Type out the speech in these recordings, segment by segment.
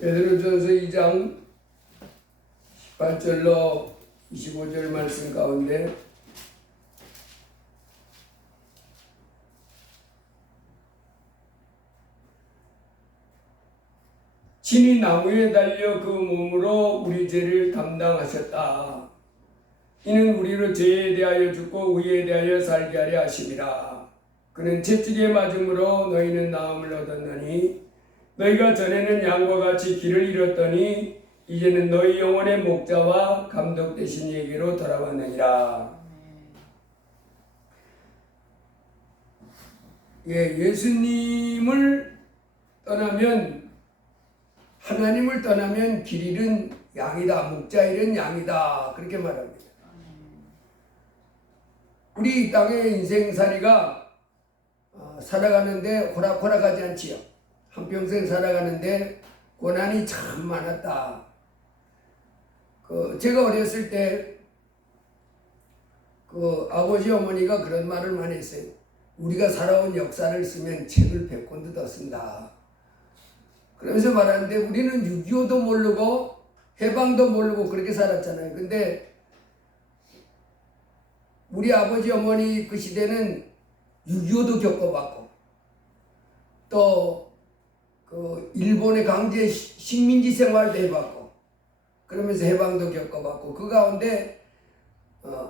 베드로전서 2장 18절로 25절 말씀 가운데 친히 나무에 달려 그 몸으로 우리 죄를 담당하셨다. 이는 우리로 죄에 대하여 죽고 의에 대하여 살게 하려 하심이라. 그는 채찍에 맞음으로 너희는 나음을 얻었느니 너희가 전에는 양과 같이 길을 잃었더니 이제는 너희 영혼의 목자와 감독 되신 이에게로 돌아왔느니라. 예수님을 떠나면, 하나님을 떠나면 길 잃은 양이다, 목자 잃은 양이다, 그렇게 말합니다. 우리 이 땅의 인생살이가 살아가는데 호락호락하지 않지요. 한평생 살아가는데 고난이 참 많았다. 제가 어렸을 때 아버지 어머니가 그런 말을 많이 했어요. 우리가 살아온 역사를 쓰면 책을 100권도 더 쓴다. 그러면서 말하는데 우리는 6.25도 모르고 해방도 모르고 그렇게 살았잖아요. 근데 우리 아버지 어머니 그 시대는 6.25도 겪어봤고 또 일본의 강제 식민지 생활도 해봤고 그러면서 해방도 겪어봤고 그 가운데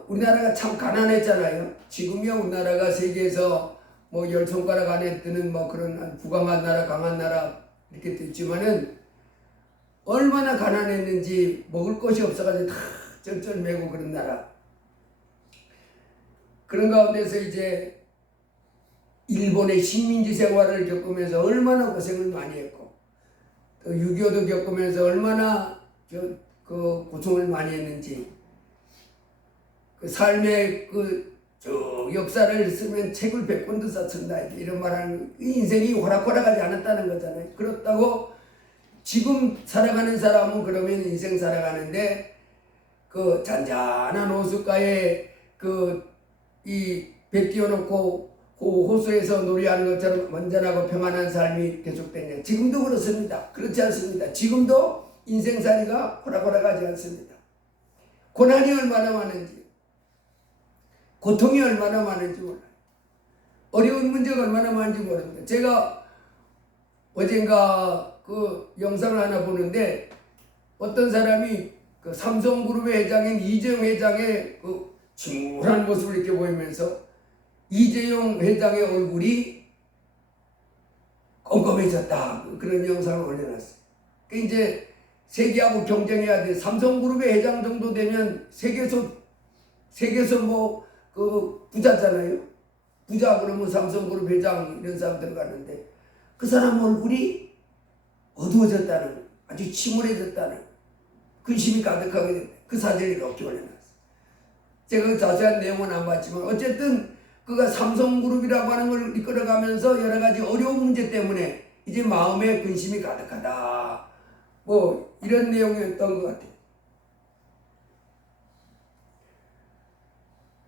우리나라가 참 가난했잖아요. 지금이야 우리나라가 세계에서 뭐 10손가락 안에 드는 뭐 그런 부강한 나라 강한 나라 이렇게 됐지만은 얼마나 가난했는지 먹을 것이 없어가지고 다 쩔쩔매고 그런 나라. 그런 가운데서 이제 일본의 식민지 생활을 겪으면서 얼마나 고생을 많이 했고 또 6.25도 겪으면서 얼마나 고통을 많이 했는지 그 삶의 역사를 쓰면 책을 100권도 썼습니다. 이런 말하는 인생이 호락호락하지 않았다는 거잖아요. 그렇다고 지금 살아가는 사람은 그러면 인생 살아가는데 잔잔한 호숫가에 배 띄워놓고 호수에서 놀이하는 것처럼 완전하고 평안한 삶이 계속되냐. 지금도 그렇습니다. 그렇지 않습니다. 지금도 인생살이가 호락호락하지 않습니다. 고난이 얼마나 많은지, 고통이 얼마나 많은지 몰라요. 어려운 문제가 얼마나 많은지 모릅니다. 제가 어젠가 영상을 하나 보는데 어떤 사람이 삼성그룹의 회장인 이재용 회장의 침울한 모습을 이렇게 보이면서 이재용 회장의 얼굴이 껌껌해졌다. 그런 영상을 올려놨어요. 이제 세계하고 경쟁해야 돼. 삼성그룹의 회장 정도 되면 세계에서 부자잖아요. 부자 그러면 삼성그룹 회장 이런 사람 들어가는데 그 사람 얼굴이 어두워졌다는 거예요. 아주 침울해졌다는 근심이 가득하게 됐다. 그 사진을 이렇게 올려놨어요. 제가 자세한 내용은 안 봤지만 어쨌든 그가 삼성그룹이라고 하는 걸 이끌어가면서 여러 가지 어려운 문제 때문에 이제 마음에 근심이 가득하다. 뭐 이런 내용이었던 것 같아요.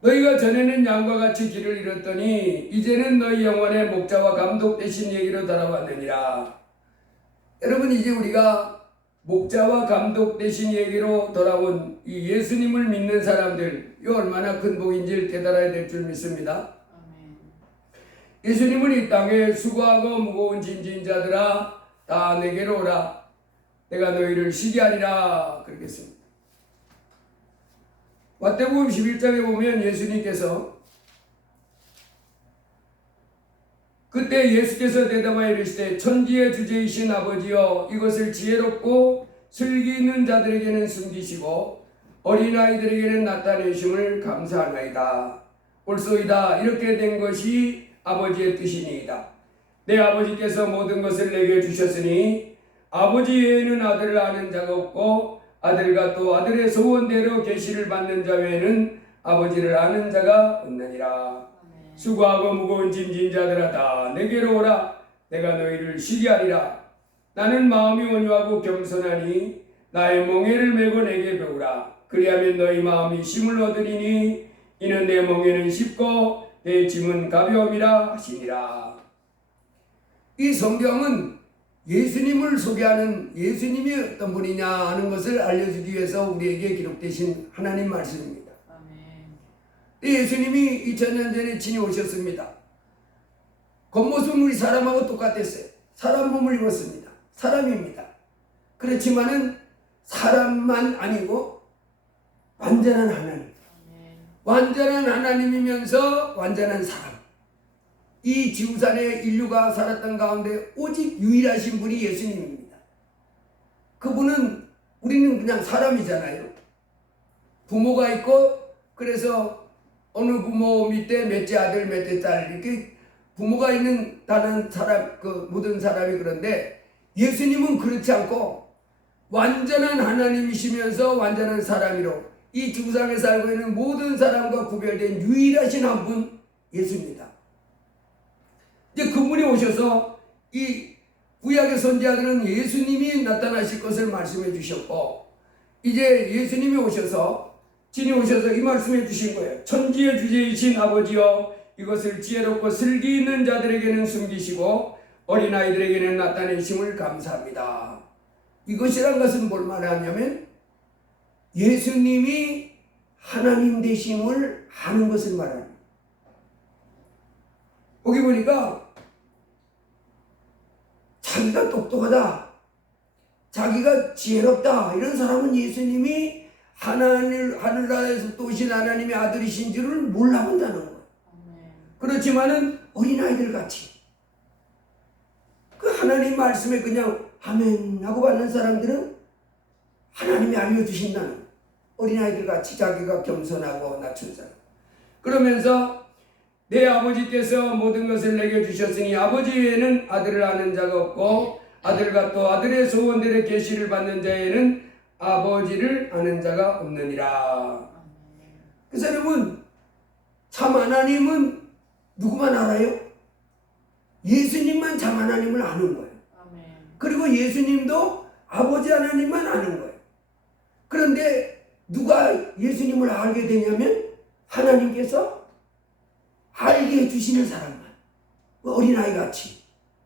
너희가 전에는 양과 같이 길을 잃었더니 이제는 너희 영혼의 목자와 감독 되신 얘기로 돌아왔느니라. 여러분 이제 우리가 목자와 감독 되신 얘기로 돌아온 이 예수님을 믿는 사람들 이 얼마나 큰 복인지를 깨달아야 될 줄 믿습니다. 예수님은 이 땅에 수고하고 무거운 짐진 자들아 다 내게로 오라 내가 너희를 쉬게 하리라 그러겠습니다. 마태복음 11장에 보면 예수님께서 그때 예수께서 대답하여 이르시되 천지의 주제이신 아버지여 이것을 지혜롭고 슬기 있는 자들에게는 숨기시고 어린아이들에게는 나타내심을 감사하나이다. 옳소이다. 이렇게 된 것이 아버지의 뜻이니이다. 내 아버지께서 모든 것을 내게 주셨으니 아버지 외에는 아들을 아는 자가 없고 아들과 또 아들의 소원대로 계시를 받는 자 외에는 아버지를 아는 자가 없느니라. 수고하고 무거운 짐진 자들아 다 내게로 오라 내가 너희를 쉬게 하리라. 나는 마음이 온유하고 겸손하니 나의 멍에를 메고 내게 배우라. 그리하면 너희 마음이 쉼을 얻으리니 이는 내 멍에는 쉽고 내 짐은 가벼움이라 하시니라. 이 성경은 예수님을 소개하는, 예수님이 어떤 분이냐 하는 것을 알려주기 위해서 우리에게 기록되신 하나님 말씀입니다. 예수님이 2000년 전에 친히 오셨습니다. 겉모습은 우리 사람하고 똑같았어요. 사람 몸을 입었습니다. 사람입니다. 그렇지만은 사람만 아니고 완전한 하나님, 완전한 하나님이면서 완전한 사람. 이 지구상에 인류가 살았던 가운데 오직 유일하신 분이 예수님입니다. 그분은, 우리는 그냥 사람이잖아요. 부모가 있고, 그래서 어느 부모 밑에 몇째 아들 몇째 딸 이렇게 부모가 있는 다른 사람, 그 모든 사람이. 그런데 예수님은 그렇지 않고 완전한 하나님이시면서 완전한 사람이로 이 지구상에 살고 있는 모든 사람과 구별된 유일하신 한 분, 예수입니다. 이제 그분이 오셔서 이 구약의 선지자들은 예수님이 나타나실 것을 말씀해 주셨고, 이제 예수님이 오셔서, 진이 오셔서 이 말씀해 주신 거예요. 천지의 주제이신 아버지여, 이것을 지혜롭고 슬기 있는 자들에게는 숨기시고 어린아이들에게는 나타내심을 감사합니다. 이것이란 것은 뭘 말하냐면 예수님이 하나님 되심을 아는 것을 말합니다. 거기 보니까 자기가 똑똑하다, 자기가 지혜롭다 이런 사람은 예수님이 하늘나라에서 또 오신 하나님의 아들이신 줄을 몰라본다는 거예요. 그렇지만은 어린아이들 같이 그 하나님 말씀에 그냥 아멘 하고 받는 사람들은 하나님이 알려주신다는 거예요. 어린아이들 같이 자기가 겸손하고 낮춘 사람. 그러면서 내 아버지께서 모든 것을 내게 주셨으니 아버지 외에는 아들을 아는 자가 없고 아들과 또 아들의 소원들의 계시를 받는 자에는 아버지를 아는 자가 없느니라. 그래서 여러분, 참 하나님은 누구만 알아요? 예수님만 참 하나님을 아는 거예요. 그리고 예수님도 아버지 하나님만 아는 거예요. 그런데 누가 예수님을 알게 되냐면 하나님께서 알게 해주시는 사람만. 어린아이 같이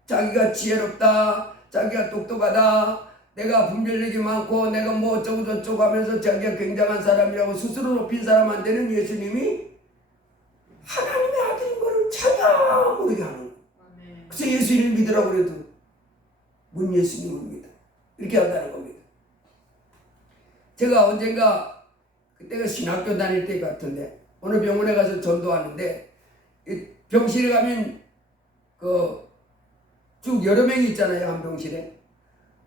자기가 지혜롭다, 자기가 똑똑하다, 내가 분별력이 많고 내가 뭐 어쩌고 저쩌고 하면서 자기가 굉장한 사람이라고 스스로 높인 사람한테는 예수님이 하나님의 아들인 거를 전혀 모르게 하는 거예요. 그래서 예수님을 믿으라고 그래도 문 예수님을 믿어 이렇게 한다는 겁니다. 제가 언젠가, 그때가 신학교 다닐 때 같은데 어느 병원에 가서 전도하는데 병실에 가면 쭉 여러 명이 있잖아요, 한 병실에.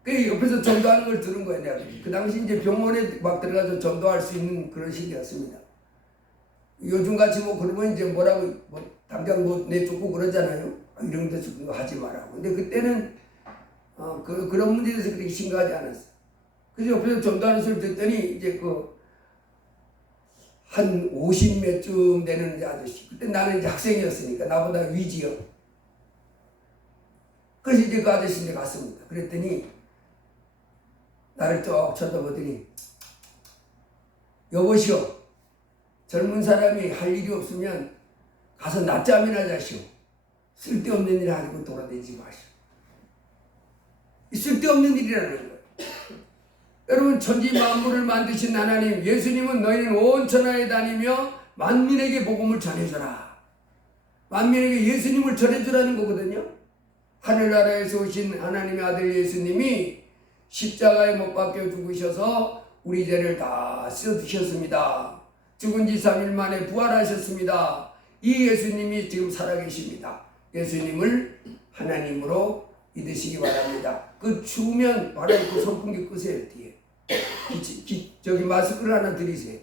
그 옆에서 전도하는 걸 들은 거예요. 내가 그 당시 이제 병원에 막 들어가서 전도할 수 있는 그런 시기였습니다. 요즘같이 뭐 그러면 이제 뭐라고 당장 내쫓고 그러잖아요. 이런 데서 그거 하지 말라고. 근데 그때는 그런 문제에서 그렇게 심각하지 않았어. 그래서 옆에서 전도하는 소리 듣더니 이제 한 50몇쯤 되는 아저씨. 그때 나는 이제 학생이었으니까 나보다 위지요. 그래서 이제 그 아저씨한테 갔습니다. 그랬더니 나를 쭉 쳐다보더니, 여보시오, 젊은 사람이 할 일이 없으면 가서 낮잠이나 자시오. 쓸데없는 일 하고 돌아다니지 마시오. 쓸데없는 일이라는 거예요. 여러분, 천지 만물을 만드신 하나님, 예수님은 너희는 온 천하에 다니며 만민에게 복음을 전해줘라. 만민에게 예수님을 전해주라는 거거든요. 하늘나라에서 오신 하나님의 아들 예수님이 십자가에 못 박혀 죽으셔서 우리 죄를 다 씻어주셨습니다. 죽은 지 3일 만에 부활하셨습니다. 이 예수님이 지금 살아계십니다. 예수님을 하나님으로 믿으시기 바랍니다. 그 추우면 바로 그 선풍기 끄세요. 뒤에 저기 마스크를 하나 드리세요.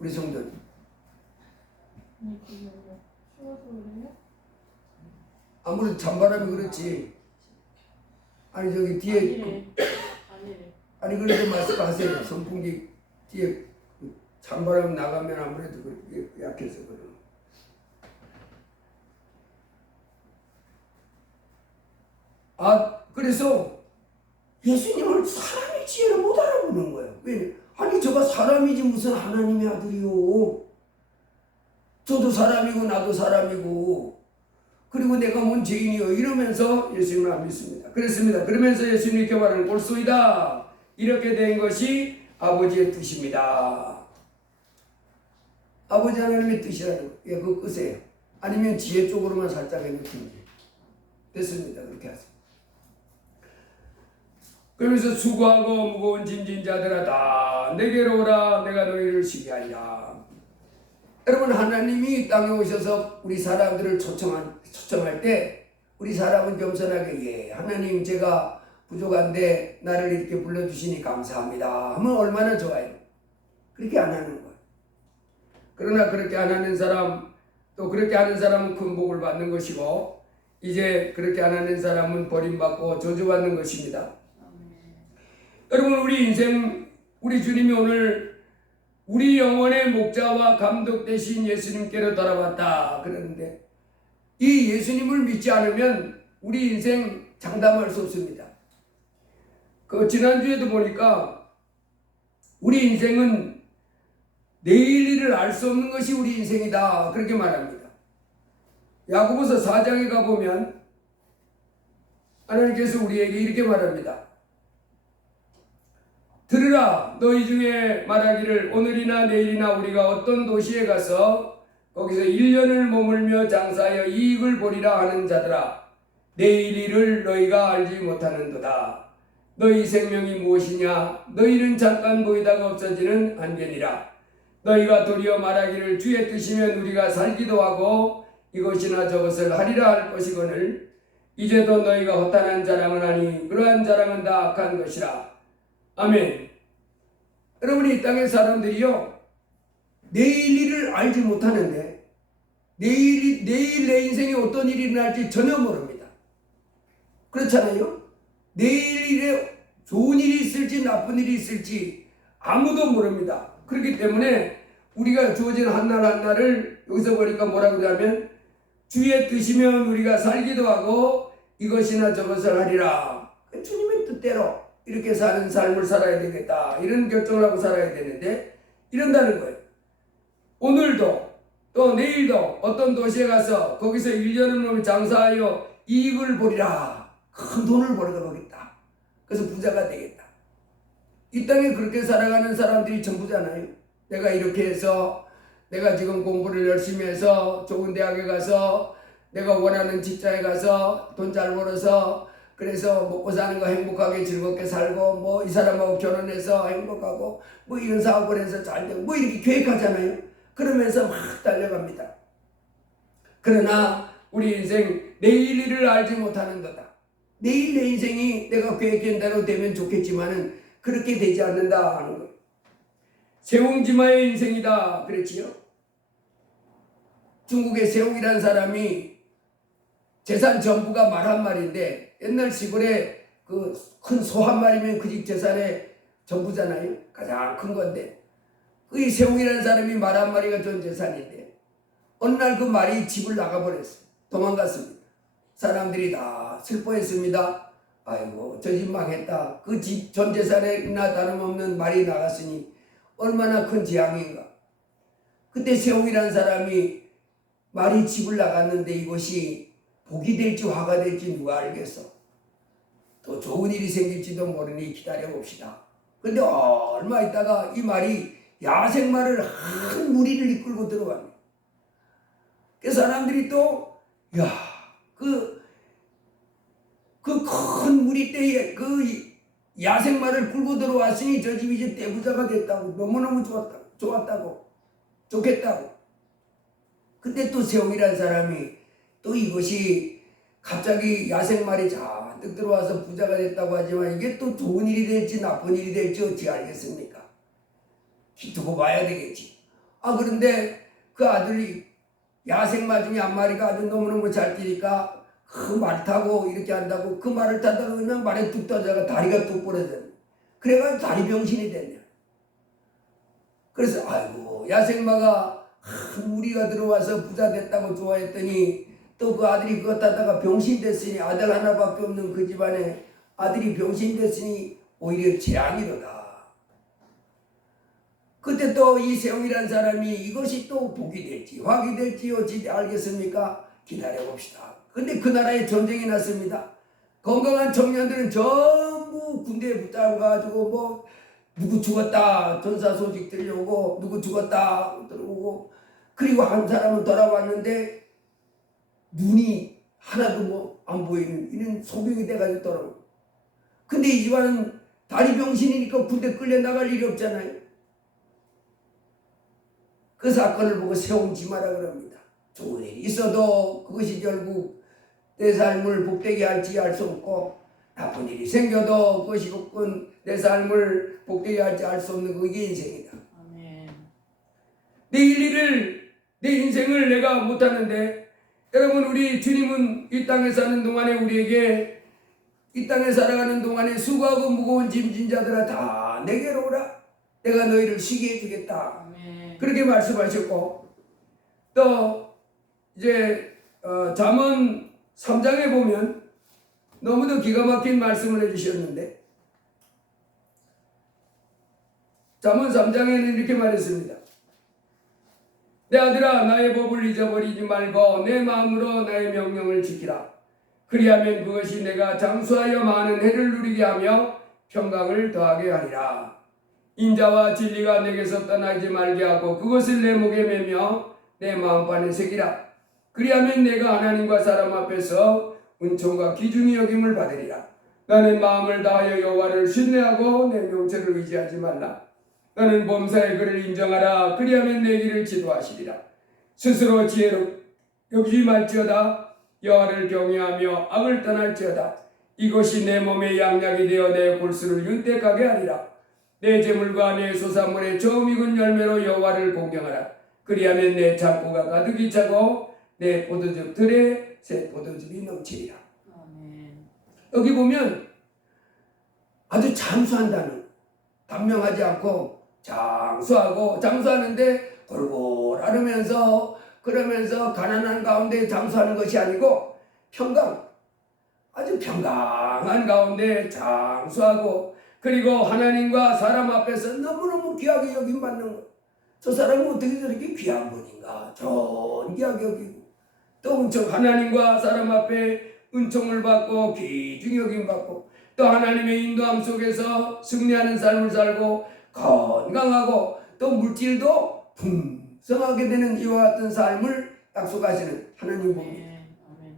우리 성도님. 아무래도 찬바람이 그렇지. 아니 저기 뒤에 아니 그래도 마스크 하세요. 선풍기 뒤에 찬바람 나가면 아무래도 약해서 그래요. 그래서 예수님을 사람의 지혜로 못 알아보는 거예요. 왜? 아니 저가 사람이지 무슨 하나님의 아들이요. 저도 사람이고 나도 사람이고 그리고 내가 뭔 죄인이요 이러면서 예수님을 안 믿습니다. 그렇습니다. 그러면서 예수님께 말하는 옳소이다. 이렇게 된 것이 아버지의 뜻입니다. 아버지 하나님의 뜻이라는 거. 예, 그거 끄세요. 아니면 지혜 쪽으로만 살짝 해놓든지. 됐습니다. 그렇게 하세요. 그러면서 수고하고 무거운 짐진 자들아 다 내게로 오라. 내가 너희를 쉬게 하리라. 여러분 하나님이 땅에 오셔서 우리 사람들을 초청할 때 우리 사람은 겸손하게 예 하나님 제가 부족한데 나를 이렇게 불러주시니 감사합니다 하면 얼마나 좋아요. 그렇게 안 하는 거예요. 그러나 그렇게 안 하는 사람 또 그렇게 하는 사람은 큰 복을 받는 것이고 이제 그렇게 안 하는 사람은 버림받고 저주받는 것입니다. 여러분 우리 인생 우리 주님이 오늘 우리 영혼의 목자와 감독 되신 예수님께로 돌아왔다 그러는데 이 예수님을 믿지 않으면 우리 인생 장담할 수 없습니다. 그 지난주에도 보니까 우리 인생은 내일 일을 알 수 없는 것이 우리 인생이다 그렇게 말합니다. 야고보서 4장에 가보면 하나님께서 우리에게 이렇게 말합니다. 들으라 너희 중에 말하기를 오늘이나 내일이나 우리가 어떤 도시에 가서 거기서 1년을 머물며 장사하여 이익을 보리라 하는 자들아 내일 일을 너희가 알지 못하는도다. 너희 생명이 무엇이냐 너희는 잠깐 보이다가 없어지는 안개니라. 너희가 도리어 말하기를 주의 뜻이면 우리가 살기도 하고 이것이나 저것을 하리라 할 것이거늘 이제도 너희가 허탄한 자랑을 하니 그러한 자랑은 다 악한 것이라. 아멘. 여러분 이 땅의 사람들이요 내일 일을 알지 못하는데 내일 내 인생에 어떤 일이 일어날지 전혀 모릅니다. 그렇잖아요. 내일 일에 좋은 일이 있을지 나쁜 일이 있을지 아무도 모릅니다. 그렇기 때문에 우리가 주어진 한날 한날을 여기서 보니까 뭐라고 하냐면 주의 뜻이면 우리가 살기도 하고 이것이나 저것을 하리라. 주님의 뜻대로 이렇게 사는 삶을 살아야 되겠다. 이런 결정을 하고 살아야 되는데 이런다는 거예요. 오늘도 또 내일도 어떤 도시에 가서 거기서 1년을 넘게 장사하여 이익을 보리라. 큰 돈을 벌어가겠다. 그래서 부자가 되겠다. 이 땅에 그렇게 살아가는 사람들이 전부잖아요. 내가 이렇게 해서 내가 지금 공부를 열심히 해서 좋은 대학에 가서 내가 원하는 직장에 가서 돈 잘 벌어서 그래서 먹고 사는 거 행복하게 즐겁게 살고 뭐 이 사람하고 결혼해서 행복하고 뭐 이런 사업을 해서 잘 되고 뭐 이렇게 계획하잖아요. 그러면서 막 달려갑니다. 그러나 우리 인생 내일 일을 알지 못하는 거다. 내일 내 인생이 내가 계획한 대로 되면 좋겠지만은 그렇게 되지 않는다 하는 거예요. 세웅지마의 인생이다 그랬지요. 중국의 세웅이라는 사람이 재산 전부가 말 한 마리인데 옛날 시골에 그 큰 소 한 마리면 그 집 재산의 전부잖아요. 가장 큰 건데 그 세웅이라는 사람이 말 한 마리가 전 재산인데 어느 날 그 말이 집을 나가버렸어요. 도망갔습니다. 사람들이 다 슬퍼했습니다. 아이고 저 집 망했다. 그 집 전 재산에나 다름없는 말이 나갔으니 얼마나 큰 재앙인가. 그때 세웅이라는 사람이 말이 집을 나갔는데 이것이 복이 될지 화가 될지 누가 알겠어. 또 좋은 일이 생길지도 모르니 기다려봅시다. 근데 얼마 있다가 이 말이 야생말을 한 무리를 이끌고 들어갑니다. 그 사람들이 또 그 큰 무리 때에 그 야생말을 끌고 들어왔으니 저 집이 이제 떼부자가 됐다고 너무너무 좋았다고 좋겠다고. 그때 또 세웅이라는 사람이 또 이것이 갑자기 야생말이 잔뜩 들어와서 부자가 됐다고 하지만 이게 또 좋은 일이 될지 나쁜 일이 될지 어떻게 알겠습니까? 두고 봐야 되겠지. 그런데 그 아들이 야생말 중에 한 마리가 아주 너무너무 잘 뛰니까 그 말 타고 이렇게 한다고 그 말을 타다가 그냥 말에 뚝 떠져가 다리가 뚝 부러졌네. 그래가지고 다리 병신이 됐네. 그래서 아이고 야생마가 한 무리가 들어와서 부자 됐다고 좋아했더니 또 그 아들이 그것 하다가 병신됐으니 아들 하나밖에 없는 그 집안에 아들이 병신됐으니 오히려 재앙이로다. 그때 또 이 세웅이라는 사람이 이것이 또 복이 될지 화기 될지 어찌 알겠습니까? 기다려봅시다. 근데 그 나라에 전쟁이 났습니다. 건강한 청년들은 전부 군대에 붙잡아가지고 뭐 누구 죽었다 전사 소식 들려오고 누구 죽었다 들어오고 그리고 한 사람은 돌아왔는데 눈이 하나도 뭐 안 보이는 이런 소병이 돼가지고 돌아오고 근데 이 집안은 다리 병신이니까 군대 끌려 나갈 일이 없잖아요. 그 사건을 보고 세웅지마라 그럽니다. 좋은 일이 있어도 그것이 결국 내 삶을 복되게 할지 알 수 없고 나쁜 일이 생겨도 그것이 혹은 내 삶을 복되게 할지 알 수 없는 그게 인생이다. 아멘. 내 일일을 내 인생을 내가 못하는데 여러분 우리 주님은 이 땅에 사는 동안에 우리에게 이 땅에 살아가는 동안에 수고하고 무거운 짐진 자들아 다 내게로 오라. 내가 너희를 쉬게 해주겠다. 아멘. 그렇게 말씀하셨고 또 이제 잠언 3장에 보면 너무도 기가 막힌 말씀을 해주셨는데 잠언 3장에는 이렇게 말했습니다. 내 아들아 나의 법을 잊어버리지 말고 내 마음으로 나의 명령을 지키라. 그리하면 그것이 내가 장수하여 많은 해를 누리게 하며 평강을 더하게 하리라. 인자와 진리가 내게서 떠나지 말게 하고 그것을 내 목에 매며 내 마음판에 새기라. 그리하면 내가 하나님과 사람 앞에서 은총과 귀중히 여김을 받으리라. 나는 마음을 다하여 여호와를 신뢰하고 내 명체를 의지하지 말라. 나는 범사의 그를 인정하라. 그리하면 내 길을 지도하시리라. 스스로 지혜로 여기지 말지어다. 여호와를 경외하며 악을 떠날지어다. 이것이 내 몸의 양약이 되어 내 골수를 윤택하게 하리라. 내 재물과 내 소산물의 처음 익은 열매로 여호와를 공경하라. 그리하면 내 창고가 가득히 차고 내 포도즙 들에 새 포도즙이 넘치리라. 아멘. 여기 보면 아주 장수한다는 단명하지 않고 장수하는데 골골하면서 그러면서 가난한 가운데 장수하는 것이 아니고 아주 평강한 가운데 장수하고 그리고 하나님과 사람 앞에서 너무너무 귀하게 여김받는 것. 저 사람은 어떻게 저렇게 귀한 분인가 존귀하게 여기고 또 은총 하나님과 사람 앞에 은총을 받고 귀중히 여김받고 또 하나님의 인도함 속에서 승리하는 삶을 살고 건강하고 또 물질도 풍성하게 되는 이와 같은 삶을 약속하시는 하나님 봅니다. 아멘.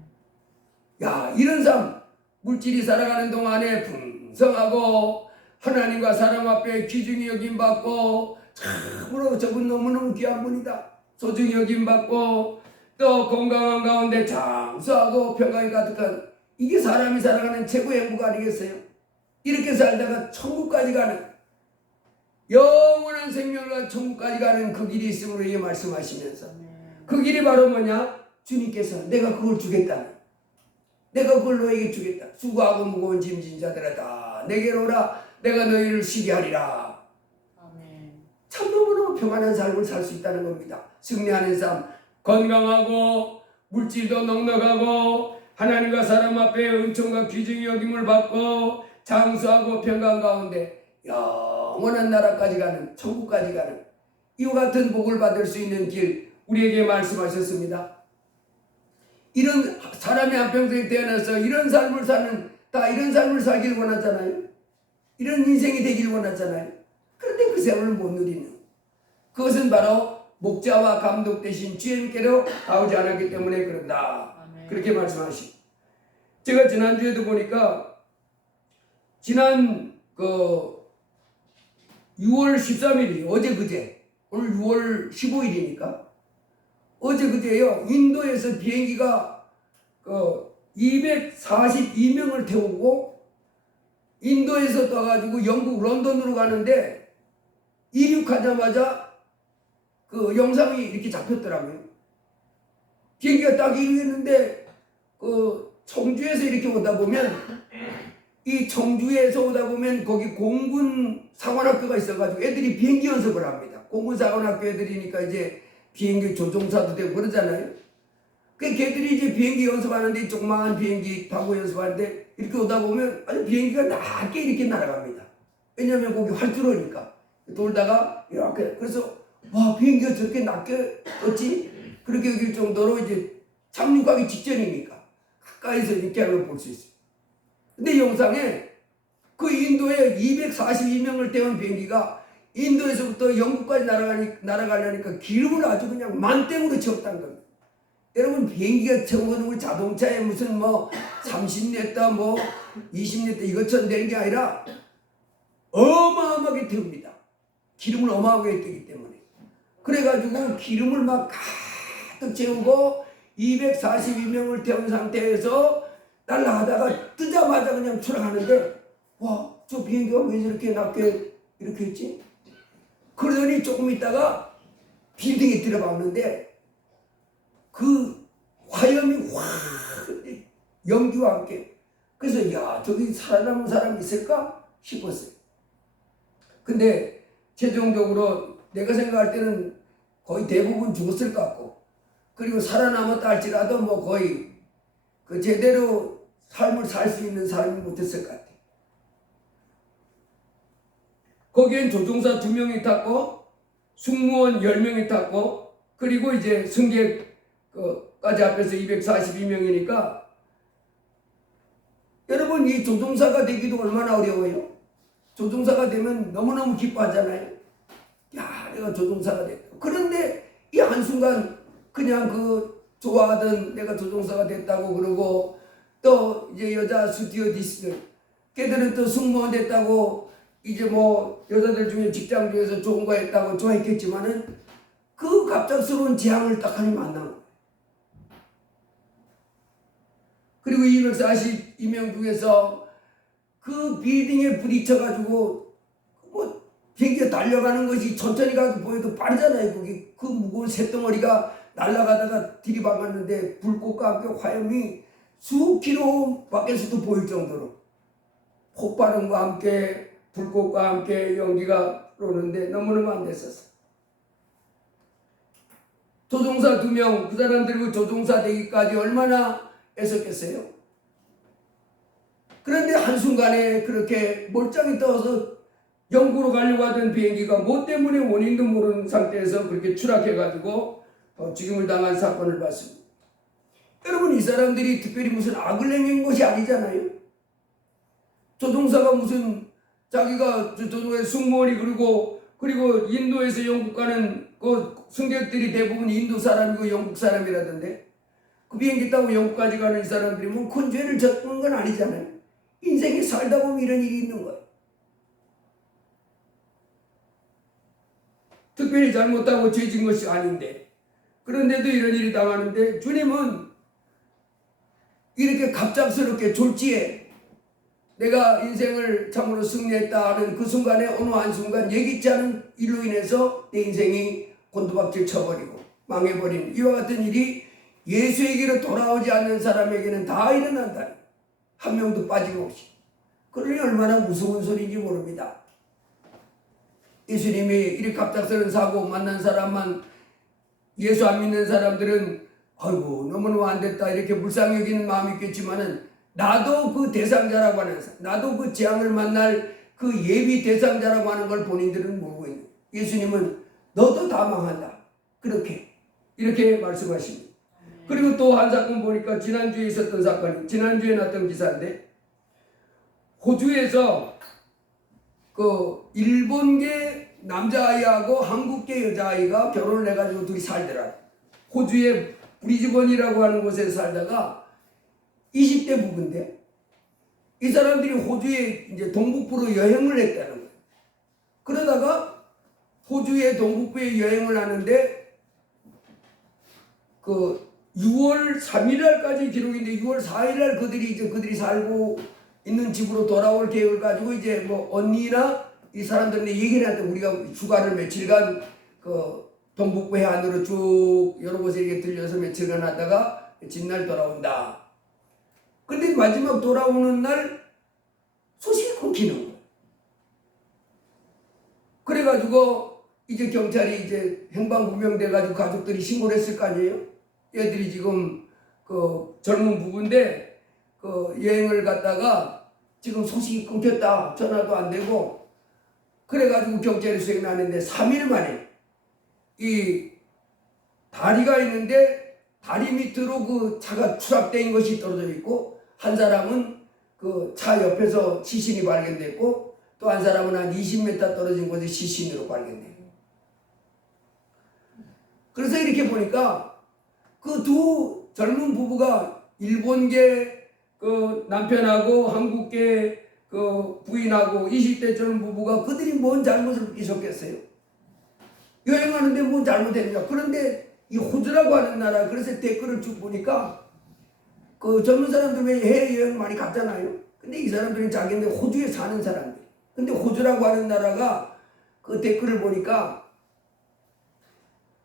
야, 이런 삶, 물질이 살아가는 동안에 풍성하고 하나님과 사람 앞에 귀중히 여김받고 참으로 저분 너무너무 귀한 분이다. 소중히 여김받고 또 건강한 가운데 장수하고 평강이 가득한 이게 사람이 살아가는 최고의 행복 아니겠어요? 이렇게 살다가 천국까지 가는 영원한 생명과 천국까지 가는 그 길이 있음으로 이 말씀하시면서 그 길이 바로 뭐냐? 주님께서 내가 그걸 주겠다. 내가 그걸 너에게 주겠다. 수고하고 무거운 짐진 자들아 다 내게로 오라. 내가 너희를 쉬게 하리라. 아멘. 참 너무너무 평안한 삶을 살 수 있다는 겁니다. 승리하는 삶, 건강하고 물질도 넉넉하고 하나님과 사람 앞에 은총과 귀중히 여김을 받고 장수하고 평강 가운데 영원한 나라까지 가는 천국까지 가는 이와 같은 복을 받을 수 있는 길 우리에게 말씀하셨습니다. 이런 사람이 한평생 태어나서 이런 삶을 사는 다 이런 삶을 살길 원하잖아요. 이런 인생이 되길 원하잖아요. 그런데 그 세월을 못 누리는 그것은 바로 목자와 감독 대신 주님께로 나오지 않았기 때문에 그런다. 아멘. 그렇게 말씀하시고 제가 지난주에도 보니까 지난 6월 13일이 어제 그제 오늘 6월 15일이니까 어제 그제요 인도에서 비행기가 242명을 태우고 인도에서 떠가지고 영국 런던으로 가는데 이륙하자마자 그 영상이 이렇게 잡혔더라고요. 비행기가 딱 이륙했는데 청주에서 이렇게 오다 보면 이 청주에서 오다 보면 거기 공군 사관학교가 있어가지고 애들이 비행기 연습을 합니다. 공군 사관학교 애들이니까 이제 비행기 조종사도 되고 그러잖아요. 그 걔들이 이제 비행기 연습하는데 조그마한 비행기 타고 연습하는데 이렇게 오다 보면 아주 비행기가 낮게 이렇게 날아갑니다. 왜냐하면 거기 활주로니까 돌다가 이렇게 그래서 와 비행기가 저렇게 낮게 떴지 그렇게 여길 정도로 이제 착륙하기 직전이니까 가까이서 이렇게 하는 걸 볼 수 있어요. 근데 영상에 그 인도에 242명을 태운 비행기가 인도에서부터 영국까지 날아가려니까 기름을 아주 그냥 만땡으로 채웠다는 겁니다. 여러분 비행기가 채우는 걸 자동차에 무슨 뭐 30냈다 뭐 20냈다 이것처럼 되는 게 아니라 어마어마하게 태웁니다. 기름을 어마어마하게 태우기 때문에. 그래가지고 기름을 막 가득 채우고 242명을 태운 상태에서 날아가다가 뜨자마자 그냥 추락하는데 와, 저 비행기가 왜 저렇게 낮게 이렇게 했지? 그러더니 조금 있다가 빌딩에 들어봤는데 그 화염이 확 연기와 함께 그래서 야 저기 살아남은 사람이 있을까 싶었어요. 근데 최종적으로 내가 생각할 때는 거의 대부분 죽었을 것 같고 그리고 살아남았다 할지라도 뭐 거의 그 제대로 삶을 살 수 있는 사람이 못했을 것 같아요. 거기엔 조종사 2명이 탔고 승무원 10명이 탔고 그리고 이제 승객까지 합해서 242명이니까 여러분 이 조종사가 되기도 얼마나 어려워요. 조종사가 되면 너무너무 기뻐하잖아요. 야 내가 조종사가 됐다. 그런데 이 한순간 그냥 그 좋아하던 내가 조종사가 됐다고 그러고 또 이제 여자 스튜어디스들 걔들은 또 승무원 됐다고 이제 뭐 여자들 중에 직장 중에서 좋은 거 했다고 좋아했겠지만은 그 갑작스러운 재앙을 딱 하니 만난 거예요. 그리고 242명 중에서 그 빌딩에 부딪혀가지고 뭐 비행기가 달려가는 것이 천천히 가도 보여도 빠르잖아요. 거기 그 무거운 쇳덩어리가 날아가다가 들이박았는데 불꽃과 함께 화염이 수 킬로 밖에서도 보일 정도로 폭발음과 함께 불꽃과 함께 연기가 오는데 너무너무 안 됐었어. 조종사 2명 그 사람들이 그 조종사 되기까지 얼마나 애썼겠어요. 그런데 한순간에 그렇게 멀쩡히 떠서 영국으로 가려고 하던 비행기가 뭐 때문에 원인도 모르는 상태에서 그렇게 추락해가지고 죽임을 당한 사건을 봤습니다. 여러분 이 사람들이 특별히 무슨 악을 행한 것이 아니잖아요. 조종사가 무슨 자기가 조종의 승무원이 그리고 인도에서 영국 가는 그 승객들이 대부분 인도 사람이고 영국 사람이라던데 그 비행기 타고 영국까지 가는 이 사람들이 뭐 큰 죄를 졌는 건 아니잖아요. 인생에 살다 보면 이런 일이 있는 거예요. 특별히 잘못하고 죄진 것이 아닌데 그런데도 이런 일이 당하는데 주님은 이렇게 갑작스럽게 졸지에 내가 인생을 참으로 승리했다 하는 그 순간에 어느 한순간 예기치 않은 일로 인해서 내 인생이 곤두박질 쳐버리고 망해버린 이와 같은 일이 예수에게로 돌아오지 않는 사람에게는 다 일어난다. 한 명도 빠짐없이. 그러니 얼마나 무서운 소리인지 모릅니다. 예수님이 이렇게 갑작스러운 사고 만난 사람만 예수 안 믿는 사람들은 아이고 너무너무 안 됐다 이렇게 불쌍히 여기는 마음이 있겠지만은 나도 그 대상자라고 하는 나도 그 재앙을 만날 그 예비 대상자라고 하는 걸 본인들은 모르고 있는 예수님은 너도 다 망한다 이렇게 말씀하십니다. 그리고 또 한 사건 보니까 지난주에 있었던 사건이 지난주에 났던 기사인데 호주에서 그 일본계 남자아이하고 한국계 여자아이가 결혼을 해가지고 둘이 살더라. 호주의 브리즈번이라고 하는 곳에 살다가 20대 부부인데 이 사람들이 호주에 이제 동북부로 여행을 했다는 거예요. 그러다가 호주의 동북부에 여행을 하는데 그 6월 3일날까지 기록인데 6월 4일날 그들이 살고 있는 집으로 돌아올 계획을 가지고 이제 뭐 언니나 이 사람들한테 얘기를 하는데 우리가 휴가를 며칠간 그 동북부 해안으로 쭉 여러 곳에 이렇게 들려서 며칠간 하다가 진날 돌아온다. 근데 마지막 돌아오는 날 소식이 끊기는 거예요. 그래가지고 이제 경찰이 이제 행방불명돼가지고 가족들이 신고를 했을 거 아니에요? 얘들이 지금 그 젊은 부부인데 그 여행을 갔다가 지금 소식이 끊겼다. 전화도 안 되고 그래가지고 경찰에 수색 나는데 3일 만에 이 다리가 있는데 다리 밑으로 그 차가 추락된 것이 떨어져 있고 한 사람은 그 차 옆에서 시신이 발견됐고 또 한 사람은 한 20m 떨어진 곳에 시신으로 발견돼요. 그래서 이렇게 보니까 그 두 젊은 부부가 일본계 그 남편하고 한국계 그 부인하고 20대 젊은 부부가 그들이 뭔 잘못을 있었겠어요? 여행하는데 뭔 잘못했냐? 그런데 이 호주라고 하는 나라, 그래서 댓글을 쭉 보니까 그 젊은 사람들 왜 해외여행 많이 갔잖아요. 근데 이 사람들은 자기네 호주에 사는 사람들. 근데 호주라고 하는 나라가 그 댓글을 보니까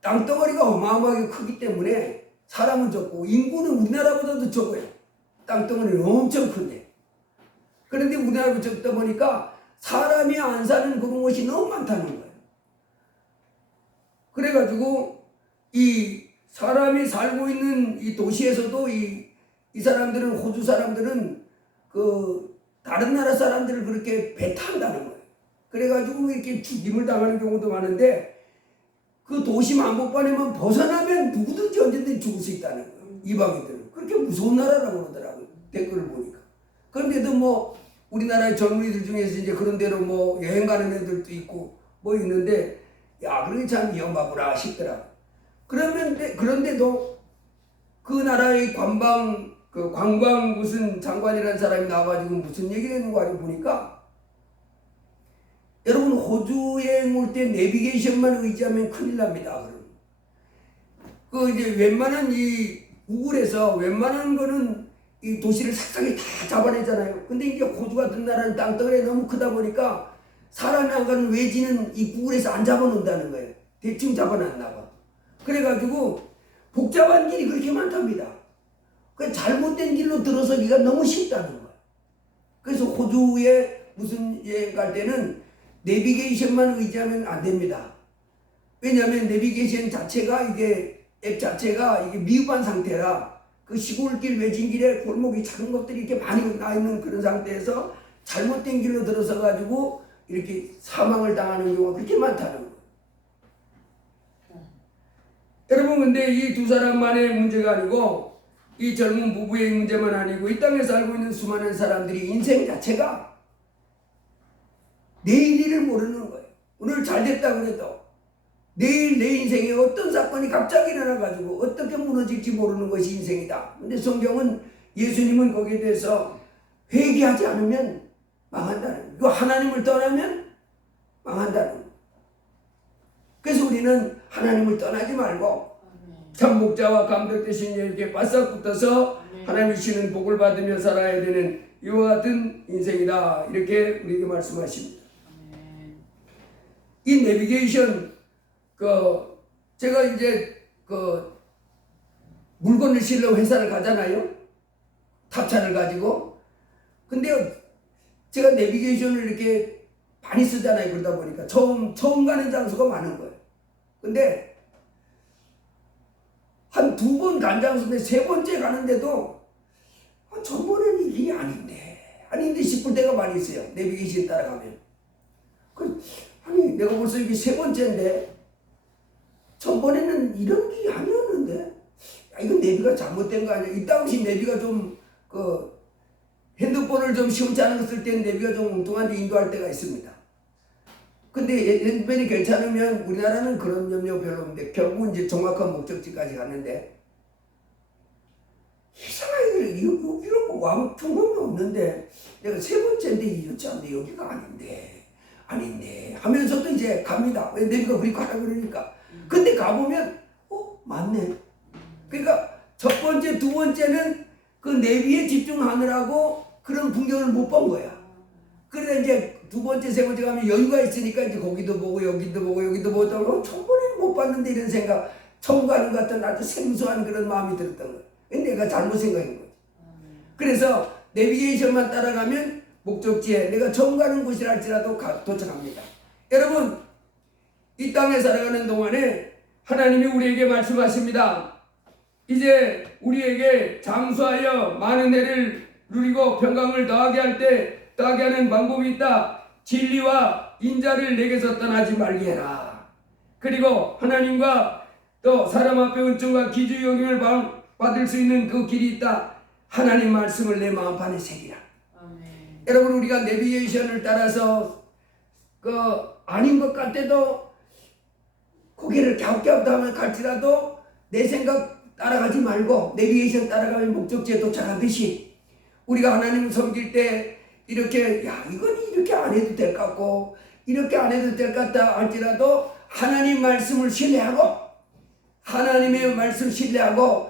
땅덩어리가 어마어마하게 크기 때문에 사람은 적고 인구는 우리나라보다도 적어요. 땅덩어리는 엄청 큰데. 그런데 우리나라보다 적다 보니까 사람이 안 사는 그런 곳이 너무 많다는 거예요. 그래가지고 이 사람이 살고 있는 이 도시에서도 이 사람들은 호주 사람들은 그 다른 나라 사람들을 그렇게 배타한다는 거예요. 그래가지고 이렇게 죽임을 당하는 경우도 많은데 그 도시 만복반에만 벗어나면 누구든지 언제든지 죽을 수 있다는 거예요. 이방인들은. 그렇게 무서운 나라라고 그러더라고요. 댓글을 보니까. 그런데도 뭐 우리나라의 젊은이들 중에서 이제 그런 데로 뭐 여행 가는 애들도 있고 뭐 있는데 야, 그게 참 위험하구나 싶더라고요. 그런데도 그 나라의 관광 무슨 장관이라는 사람이 나와가지고 무슨 얘기를 했는가 보니까 여러분 호주 여행 올 때 내비게이션만 의지하면 큰일 납니다. 그 이제 웬만한 이 구글에서 웬만한 거는 이 도시를 싹싹이 다 잡아내잖아요. 근데 이제 호주 같은 나라는 땅덩어리가 너무 크다 보니까 사람이 안 가는 외지는 이 구글에서 안 잡아놓는다는 거예요. 대충 잡아놨나 봐. 그래가지고 복잡한 길이 그렇게 많답니다. 그 잘못된 길로 들어서기가 너무 쉽다는 거예요. 그래서 호주에 무슨 여행 갈 때는 내비게이션만 의지하면 안 됩니다. 왜냐하면 내비게이션 자체가 이게 앱 자체가 이게 미흡한 상태라 그 시골길 외진길에 골목이 작은 것들이 이렇게 많이 나 있는 그런 상태에서 잘못된 길로 들어서 가지고 이렇게 사망을 당하는 경우가 그렇게 많다는 거예요. 여러분 근데 이 두 사람만의 문제가 아니고 이 젊은 부부의 문제만 아니고 이 땅에 살고 있는 수많은 사람들이 인생 자체가 내일 일을 모르는 거예요. 오늘 잘 됐다 그래도 내일 내 인생에 어떤 사건이 갑자기 일어나가지고 어떻게 무너질지 모르는 것이 인생이다. 근데 성경은 예수님은 거기에 대해서 회개하지 않으면 망한다는 거예요. 하나님을 떠나면 망한다는 거예요. 그래서 우리는 하나님을 떠나지 말고 참 목자와 감독 되신 이에게 바싹 붙어서 하나님이 주시는 복을 받으며 살아야 되는 이와 같은 인생이다. 이렇게 우리에게 말씀하십니다. 이 내비게이션 제가 이제 물건을 실러 회사를 가잖아요. 탑차를 가지고. 근데 제가 내비게이션을 이렇게 많이 쓰잖아요. 그러다 보니까 처음 가는 장소가 많은 거예요. 근데 한 2번 간 장소인데 3번째 가는데도 저번에는 이게 아닌데 싶을 때가 많이 있어요. 내비게이션 따라가면. 아니 내가 벌써 이게 3번째인데 전번에는 이런 게 아니었는데 이건 내비가 잘못된 거 아니야. 이 당시 내비가 좀 핸드폰을 좀 시원치 않은 거 쓸 때는 내비가 좀 엉뚱한데 인도할 때가 있습니다. 근데 핸드폰이 괜찮으면 우리나라는 그런 염려 별로 없는데 결국은 이제 정확한 목적지까지 갔는데 이상하게 여기로 뭐 아무 경험이 없는데 내가 3번째인데 이렇지 않네. 여기가 아닌데 하면서도 이제 갑니다. 왜 내비가 그리 가라 그러니까. 근데 가보면 맞네. 그러니까 첫 번째, 2번째는 그 내비에 집중하느라고 그런 풍경을 못 본 거야. 그래서 이제 2번째, 3번째 가면 여유가 있으니까 이제 거기도 보고 여기도 보고 저번에는 못 봤는데 이런 생각, 처음 가는 것 같은 아주 생소한 그런 마음이 들었던 거야. 근데 내가 잘못 생각한 거지. 그래서 내비게이션만 따라가면 목적지에 내가 처음 가는 곳이라 할지라도 도착합니다. 여러분 이 땅에 살아가는 동안에 하나님이 우리에게 말씀하십니다. 이제 우리에게 장수하여 많은 해를 누리고 평강을 더하게 하는 방법이 있다. 진리와 인자를 내게서 떠나지 말게 해라. 그리고 하나님과 또 사람 앞에 은총과 기주 여김을 받을 수 있는 그 길이 있다. 하나님 말씀을 내 마음판에 새기라. 아멘. 여러분, 우리가 내비게이션을 따라서 아닌 것 같아도 고개를 갸웃갸웃하면 갈지라도 내 생각 따라가지 말고 내비게이션 따라가면 목적지에 도착하듯이 우리가 하나님을 섬길 때 이렇게 이건 이렇게 안 해도 될 것 같고 이렇게 안 해도 될 것 같다 할지라도 하나님 말씀을 신뢰하고 하나님의 말씀 신뢰하고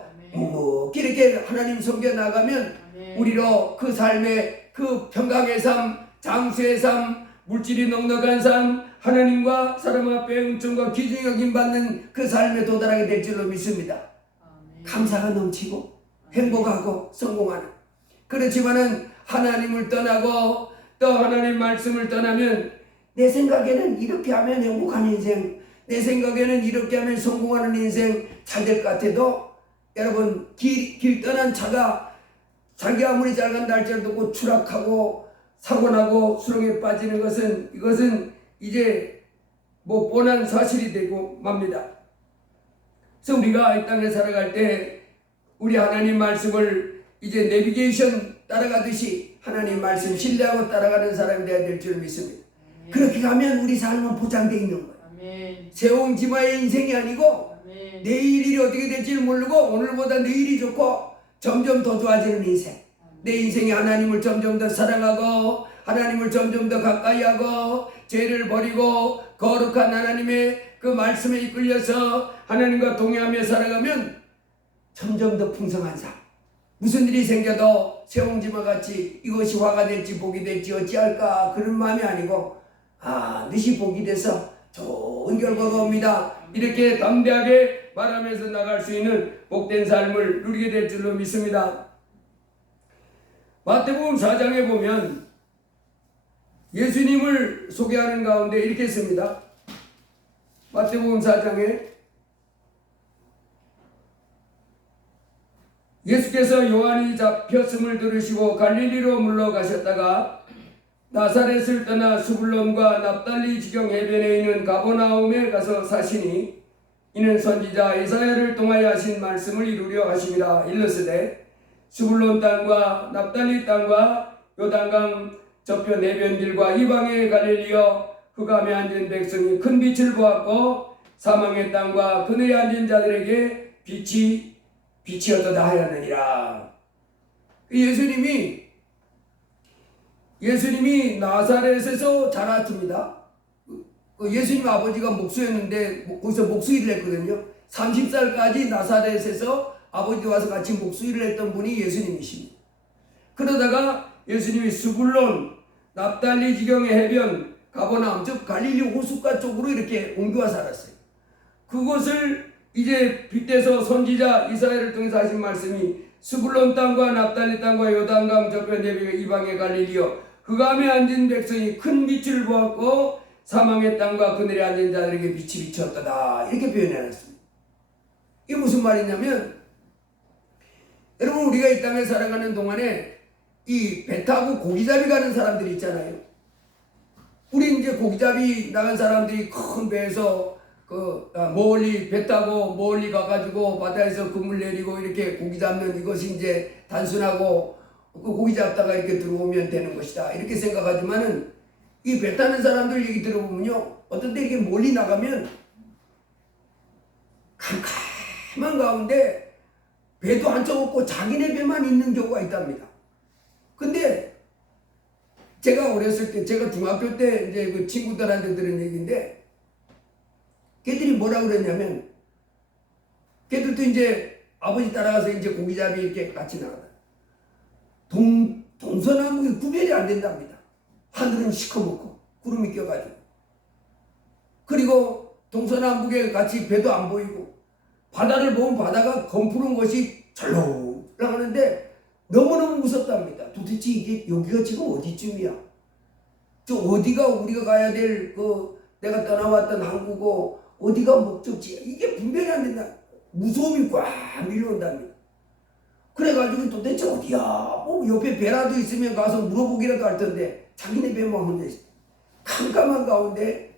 이렇게 하나님 섬겨 나가면 우리로 그 삶의 그 평강의 삶, 장수의 삶, 물질이 넉넉한 삶, 하나님과 사람 앞에 은총과 기중히 여김 받는 그 삶에 도달하게 될 줄로 믿습니다. 감사가 넘치고 행복하고 성공하는. 그렇지만은 하나님을 떠나고 또 하나님 말씀을 떠나면 내 생각에는 이렇게 하면 행복한 인생, 내 생각에는 이렇게 하면 성공하는 인생 잘 될 것 같아도 여러분 길 떠난 차가 자기 아무리 잘 간다 할지라도 곧 추락하고 사고나고 수렁에 빠지는 것은 이것은 이제 뻔한 사실이 되고 맙니다. 그래서 우리가 이 땅에 살아갈 때 우리 하나님 말씀을 이제 내비게이션 따라가듯이 하나님 말씀 신뢰하고 따라가는 사람이 되어야 될 줄 믿습니다. 그렇게 가면 우리 삶은 보장되어 있는 거예요. 세옹지마의 인생이 아니고 내일이 어떻게 될지 모르고 오늘보다 내일이 좋고 점점 더 좋아지는 인생. 내 인생이 하나님을 점점 더 사랑하고 하나님을 점점 더 가까이 하고 죄를 버리고 거룩한 하나님의 그 말씀에 이끌려서 하나님과 동행하며 살아가면 점점 더 풍성한 삶. 무슨 일이 생겨도 세옹지마 같이 이것이 화가 될지 복이 될지 어찌할까 그런 마음이 아니고 반드시 복이 돼서 좋은 결과가 옵니다. 이렇게 담대하게 말하면서 나갈 수 있는 복된 삶을 누리게 될 줄로 믿습니다. 마태복음 4장에 보면 예수님을 소개하는 가운데 이렇게 씁니다. 마태복음 4장에 예수께서 요한이 잡혔음을 들으시고 갈릴리로 물러가셨다가 나사렛을 떠나 수불론과 납달리 지경 해변에 있는 가버나움에 가서 사시니 이는 선지자 이사야를 통하여 하신 말씀을 이루려 하심이라. 일러스되 수불론 땅과 납달리 땅과 요단강 저편 해변길과 이방의 갈릴리여 흑암에 앉은 백성이 큰 빛을 보았고 사망의 땅과 그늘에 앉은 자들에게 빛이었다 하였느니라. 예수님이 나사렛에서 자랐습니다. 예수님 아버지가 목수였는데 거기서 목수일을 했거든요. 30살까지 나사렛에서 아버지 와서 같이 목수일을 했던 분이 예수님이십니다. 그러다가 예수님이 수불론, 납달리 지경의 해변, 가버나움, 즉 갈릴리 호숫가 쪽으로 이렇게 옮겨와 살았어요. 그곳을 이제 빗대서 선지자 이사야를 통해서 하신 말씀이 수불론 땅과 납달리 땅과 요단강 저편 해변 이방의 갈릴리여 흑암에 앉은 백성이 큰 빛을 보았고 사망의 땅과 그늘에 앉은 자들에게 빛이 비쳤다. 이렇게 표현해놨습니다. 이게 무슨 말이냐면 여러분 우리가 이 땅에 살아가는 동안에 이 배 타고 고기잡이 가는 사람들이 있잖아요. 우리 이제 고기잡이 나간 사람들이 큰 배에서 멀리 배 타고 멀리 가가지고 바다에서 그물 내리고 이렇게 고기 잡는 이것이 이제 단순하고 그 고기 잡다가 이렇게 들어오면 되는 것이다 이렇게 생각하지만은 이 배 타는 사람들 얘기 들어보면요 어떤 때 이렇게 멀리 나가면 캄캄한 가운데 배도 한쪽 없고 자기네 배만 있는 경우가 있답니다. 근데 제가 어렸을 때 제가 중학교 때 이제 그 친구들한테 들은 얘기인데 걔들이 뭐라 그랬냐면 걔들도 이제 아버지 따라가서 이제 고기잡이 이렇게 같이 나가다 동서남북이 구별이 안 된답니다. 하늘은 시커멓고 구름이 껴가지고 그리고 동서남북에 같이 배도 안 보이고 바다를 보면 바다가 검푸른 것이 절로 올라가는데 너무너무 무섭답니다. 도대체 이게 여기가 지금 어디쯤이야? 저 어디가 우리가 가야 될 내가 떠나왔던 항구고 어디가 목적지야? 이게 분별이 안 된다. 무서움이 꽉 밀려온답니다. 그래가지고 도대체 어디야? 뭐 옆에 배라도 있으면 가서 물어보기라도 할 텐데 자기네 배만 혼자 있어. 깜깜한 가운데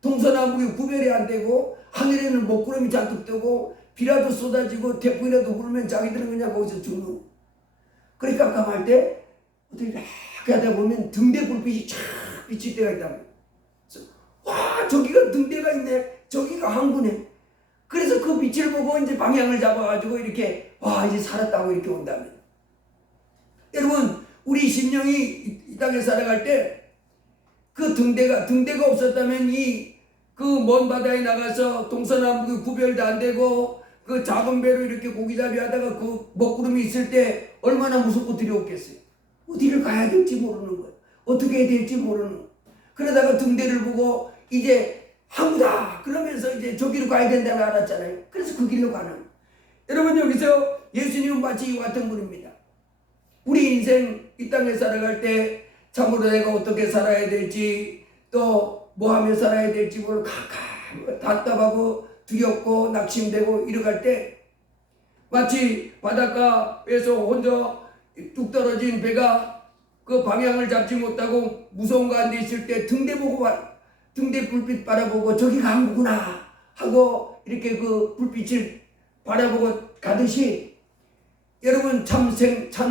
동서남북이 구별이 안 되고 하늘에는 먹구름이 잔뜩 뜨고 비라도 쏟아지고 태풍이라도 불면 자기들은 그냥 거기서 죽는. 그렇게 깜깜할 때 어떻게 이렇게 하다 보면 등대 불빛이 쫙 비칠 때가 있답니다. 와, 저기가 등대가 있네. 저기가 항구네. 그래서 그 빛을 보고 이제 방향을 잡아가지고 이렇게 와, 이제 살았다고 이렇게 온답니다. 여러분, 우리 심령이 이 땅에 살아갈 때 그 등대가 없었다면 이 그 먼 바다에 나가서 동서남북이 구별도 안 되고 그 작은 배로 이렇게 고기잡이 하다가 그 먹구름이 있을 때 얼마나 무섭고 두려웠겠어요. 어디를 가야 될지 모르는 거예요. 어떻게 해야 될지 모르는 거예요. 그러다가 등대를 보고 이제 항구다 그러면서 이제 저기로 가야 된다는 알았잖아요. 그래서 그 길로 가는. 여러분, 여기서 예수님은 마치 이와 같은 분입니다. 우리 인생 이 땅에 살아갈 때 참으로 내가 어떻게 살아야 될지 또 뭐 하며 살아야 될지 모르고 답답하고 두렵고 낙심되고 이러갈 때 마치 바닷가에서 혼자 뚝 떨어진 배가 그 방향을 잡지 못하고 무서운 가운데 있을 때 등대 불빛 바라보고 저기가 항구구나 하고 이렇게 그 불빛을 바라보고 가듯이 여러분 참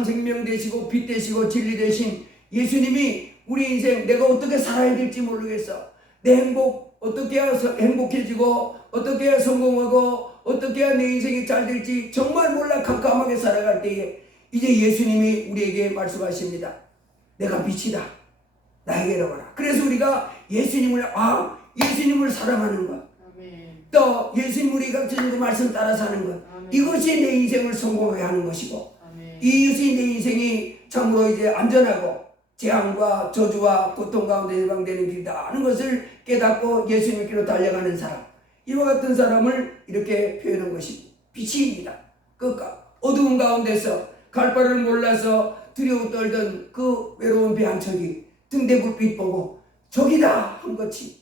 생명 되시고 빛 되시고 진리 되신 예수님이 우리 인생 내가 어떻게 살아야 될지 모르겠어. 내 행복 어떻게 해야 행복해지고 어떻게 해야 성공하고 어떻게 해야 내 인생이 잘 될지 정말 몰라 깜깜하게 살아갈 때에 이제 예수님이 우리에게 말씀하십니다. 내가 빛이다. 나에게로 와라. 그래서 우리가 예수님을 사랑하는 것. 아멘. 또 예수님 우리가 주는 그 말씀 따라 사는 것. 아멘. 이것이 내 인생을 성공하게 하는 것이고 아멘. 이것이 내 인생이 참으로 이제 안전하고 재앙과 저주와 고통 가운데 예방되는 길이다 하는 것을 깨닫고 예수님께로 달려가는 사람, 이와 같은 사람을 이렇게 표현한 것이 빛입니다. 그 어두운 가운데서 갈 바를 몰라서 두려워 떨던 그 외로운 배 한 척이 등대 불빛 보고 저기다 한 것이.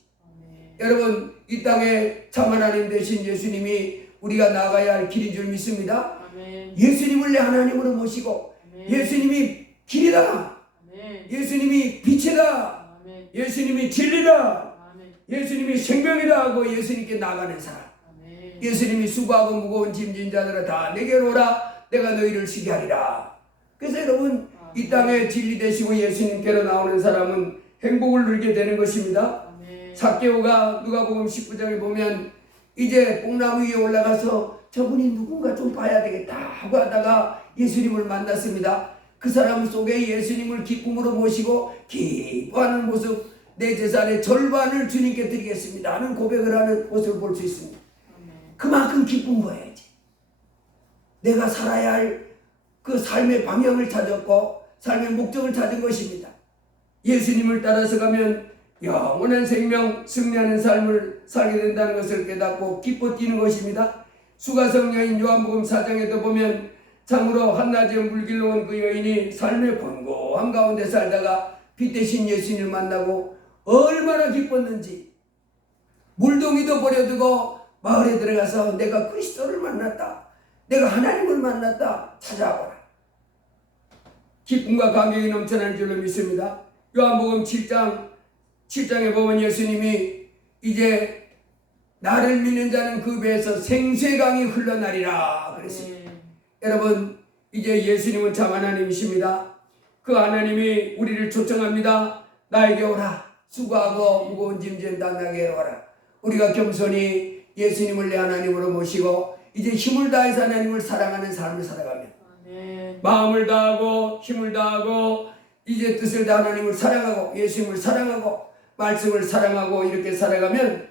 여러분, 이 땅에 참 하나님 되신 예수님이 우리가 나가야 할 길인 줄 믿습니다. 아멘. 예수님을 내 하나님으로 모시고 아멘. 예수님이 길이다. 아멘. 예수님이 빛이다. 아멘. 예수님이 진리다. 아멘. 예수님이 생명이다 하고 예수님께 나가는 사람. 아멘. 예수님이 수고하고 무거운 짐진 자들아 다 내게로 오라. 내가 너희를 쉬게 하리라. 그래서 여러분, 이 땅에 진리 되시고 예수님께로 나오는 사람은 행복을 누리게 되는 것입니다. 아멘. 삭개오가 누가복음 19장에 보면 이제 뽕나무 위에 올라가서 저분이 누군가 좀 봐야 되겠다 하고 하다가 예수님을 만났습니다. 그 사람 속에 예수님을 기쁨으로 모시고 기뻐하는 모습, 내 재산의 절반을 주님께 드리겠습니다 하는 고백을 하는 모습을 볼 수 있습니다. 그만큼 기쁜 거예요. 내가 살아야 할 그 삶의 방향을 찾았고 삶의 목적을 찾은 것입니다. 예수님을 따라서 가면 영원한 생명, 승리하는 삶을 살게 된다는 것을 깨닫고 기뻐 뛰는 것입니다. 수가성 여인 요한복음 4장에도 보면 참으로 한낮에 물길로 온 그 여인이 삶의 곤고함 가운데 살다가 빛 대신 예수님을 만나고 얼마나 기뻤는지, 물동이도 버려두고 마을에 들어가서 내가 그리스도를 만났다, 내가 하나님을 만났다 찾아와라. 기쁨과 감격이 넘쳐나는 줄로 믿습니다. 요한복음 7장에 보면 예수님이 이제 나를 믿는 자는 그 배에서 생수의 강이 흘러나리라 그랬습니다. 여러분, 이제 예수님은 참 하나님이십니다. 그 하나님이 우리를 초청합니다. 나에게 오라. 수고하고 무거운 짐진 다 나에게 오라. 우리가 겸손히 예수님을 내 하나님으로 모시고 이제 힘을 다해서 하나님을 사랑하는 삶을 살아가면 마음을 다하고 힘을 다하고 이제 뜻을 다 하나님을 사랑하고 예수님을 사랑하고 말씀을 사랑하고 이렇게 살아가면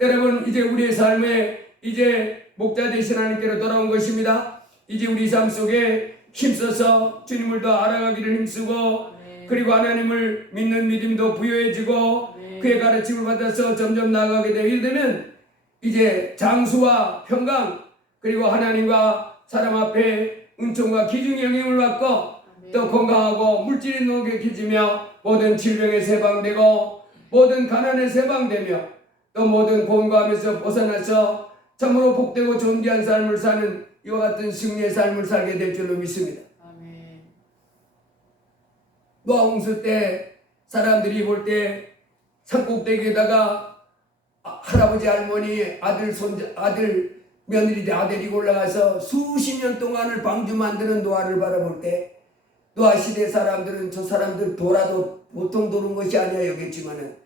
여러분, 이제 우리의 삶에 이제 목자 되신 하나님께로 돌아온 것입니다. 이제 우리 삶 속에 힘써서 주님을 더 알아가기를 힘쓰고 그리고 하나님을 믿는 믿음도 부여해지고 그의 가르침을 받아서 점점 나아가게 되면 이제 장수와 평강 그리고 하나님과 사람 앞에 은총과 기중의 영향을 받고 또 건강하고 물질이 노력해지며 모든 질병에서 해방되고 모든 가난에서 해방되며 또 모든 곤고함에서 벗어나서 참으로 복되고 존귀한 삶을 사는 이와 같은 승리의 삶을 살게 될 줄로 믿습니다. 아멘. 노아 홍수 때 사람들이 볼 때 산꼭대기에다가 할아버지 할머니 아들 며느리들 아들이 올라가서 수십 년 동안을 방주 만드는 노아를 바라볼 때 노아 시대 사람들은 저 사람들 돌아도 보통 도는 것이 아니야 여겼지만은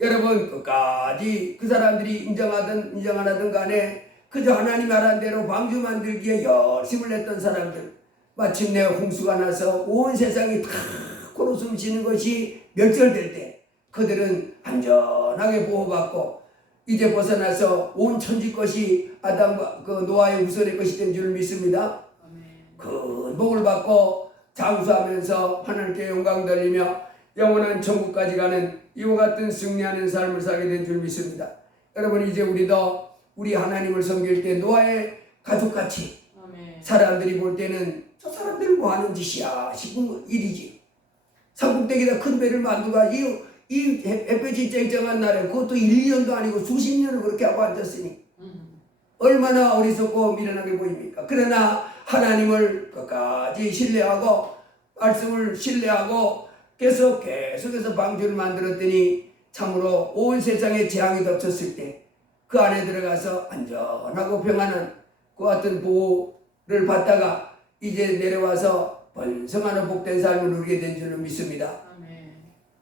여러분 끝까지 그 사람들이 인정 안 하든 간에 그저 하나님 말한 대로 방주 만들기에 열심을 냈던 사람들 마침내 홍수가 나서 온 세상이 다 코로 숨쉬는 것이 멸절될 때 그들은 안전하게 보호받고 이제 벗어나서 온 천지 것이 아담과 그 노아의 후손의 것이 된 줄 믿습니다. 아멘. 큰 복을 받고 장수하면서 하나님께 영광 돌리며 영원한 천국까지 가는 이와 같은 승리하는 삶을 살게 된 줄 믿습니다. 여러분 이제 우리도 우리 하나님을 섬길 때 노아의 가족같이 아멘. 사람들이 볼 때는 저 사람들은 뭐 하는 짓이야 싶은 일이지. 산꼭대기에다 큰 배를 만들고 이 햇볕이 쨍쨍한 날에 그것도 1년도 아니고 수십 년을 그렇게 하고 앉았으니 얼마나 어리석고 미련하게 보입니까? 그러나 하나님을 끝까지 신뢰하고 말씀을 신뢰하고 계속해서 방주를 만들었더니 참으로 온 세상에 재앙이 덮쳤을 때 그 안에 들어가서 안전하고 평안한 그 같은 보호를 받다가 이제 내려와서 번성하는 복된 삶을 누리게 된 줄로 믿습니다. 아멘.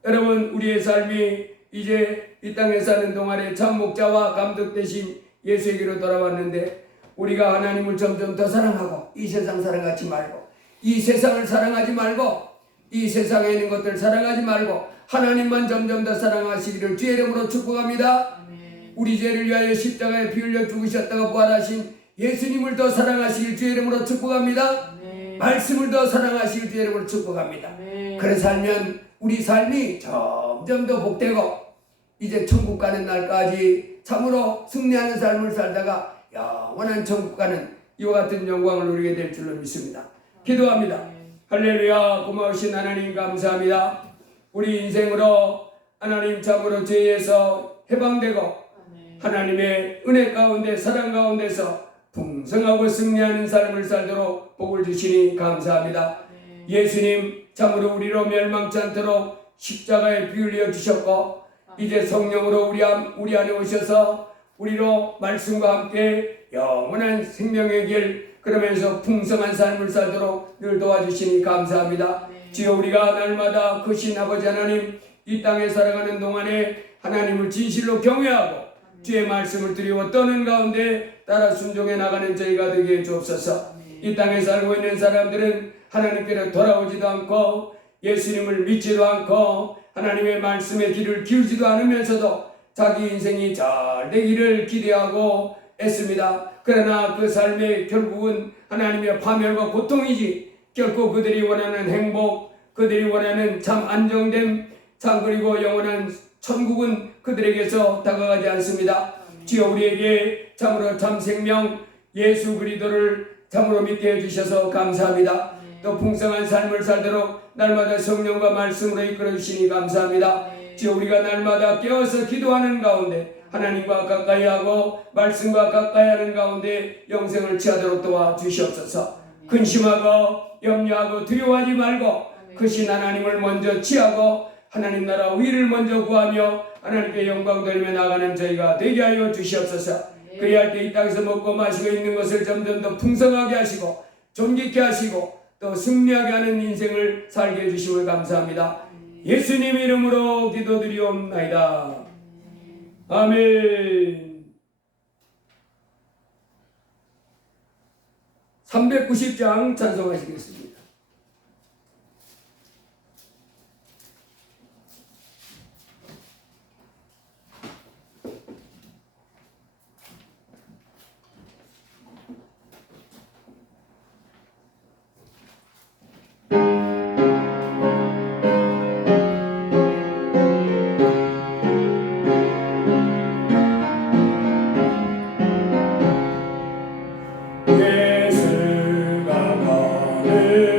여러분 우리의 삶이 이제 이 땅에 사는 동안에 참 목자와 감독 대신 예수에게로 돌아왔는데 우리가 하나님을 점점 더 사랑하고 이 세상 사랑하지 말고 이 세상을 사랑하지 말고 이 세상에 있는 것들 사랑하지 말고 하나님만 점점 더 사랑하시기를 주의 이름으로 축복합니다. 아멘. 우리 죄를 위하여 십자가에 피 흘려 죽으셨다가 부활하신 예수님을 더 사랑하시길 주의 이름으로 축복합니다. 아멘. 말씀을 더 사랑하시길 주의 이름으로 축복합니다. 아멘. 그래 살면 우리 삶이 점점 더 복되고 이제 천국 가는 날까지 참으로 승리하는 삶을 살다가 영원한 천국 가는 이와 같은 영광을 누리게 될 줄로 믿습니다. 기도합니다. 아멘. 할렐루야. 고마우신 하나님 감사합니다. 우리 인생으로 하나님 참으로 죄에서 해방되고 아멘. 하나님의 은혜 가운데 사랑 가운데서 풍성하고 승리하는 삶을 살도록 복을 주시니 감사합니다. 아멘. 예수님 참으로 우리로 멸망치 않도록 십자가에 피 흘려 주셨고 이제 성령으로 우리 안에 오셔서 우리로 말씀과 함께 영원한 생명의 길 그러면서 풍성한 삶을 살도록 늘 도와주시니 감사합니다. 주여 우리가 날마다 크신 아버지 하나님 이 땅에 살아가는 동안에 하나님을 진실로 경외하고 주의 말씀을 드리고 떠는 가운데 따라 순종해 나가는 저희가 되게 해 주옵소서. 이 땅에 살고 있는 사람들은 하나님께로 돌아오지도 않고 예수님을 믿지도 않고 하나님의 말씀에 귀를 기울지도 않으면서도 자기 인생이 잘 되기를 기대하고 애씁니다. 그러나 그 삶의 결국은 하나님의 파멸과 고통이지 결코 그들이 원하는 행복, 그들이 원하는 참 안정됨, 참 그리고 영원한 천국은 그들에게서 다가가지 않습니다. 주여 우리에게 참으로 참 생명 예수 그리스도를 참으로 믿게 해주셔서 감사합니다. 또 풍성한 삶을 살도록 날마다 성령과 말씀으로 이끌어 주시니 감사합니다. 주여 우리가 날마다 깨어서 기도하는 가운데 하나님과 가까이하고 말씀과 가까이하는 가운데 영생을 취하도록 도와주시옵소서. 근심하고 염려하고 두려워하지 말고 크신 하나님을 먼저 취하고 하나님 나라 위를 먼저 구하며 하나님께 영광 돌리며 나가는 저희가 되게 하여 주시옵소서. 그리할 때 이 땅에서 먹고 마시고 있는 것을 점점 더 풍성하게 하시고 존귀케 하시고 또 승리하게 하는 인생을 살게 해주심을 감사합니다. 예수님 이름으로 기도드리옵나이다. 아멘. 390장 찬송하시겠습니다. 예수가 가는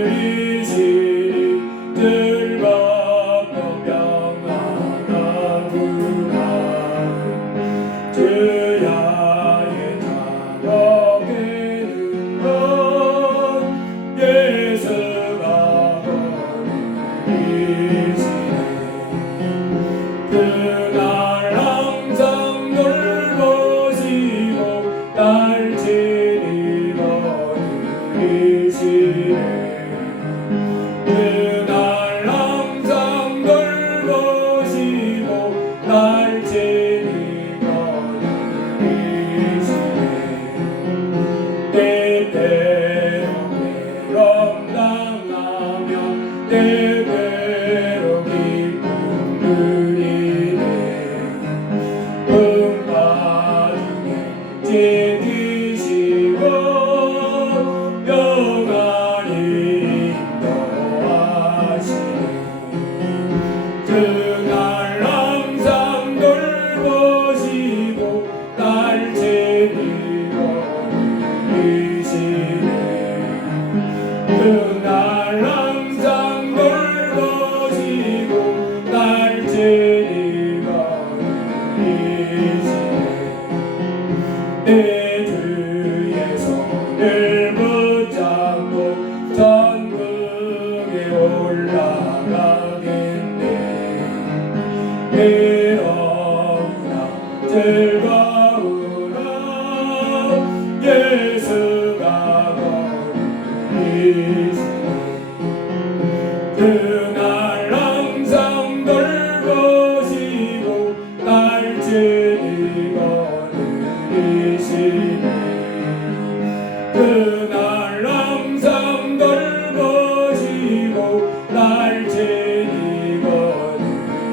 그날 항상 돌보시고 날 데리고 이시네 그날 항상 돌보시고 날 데리고 이시네 내 주의 손을 붙잡고 천국에 올라가겠네 외로우나 즐거우나 예수가 거리시네 그날 항상 돌보시고 날 데리고 이시네 그날 항상 돌보시고 날 데리고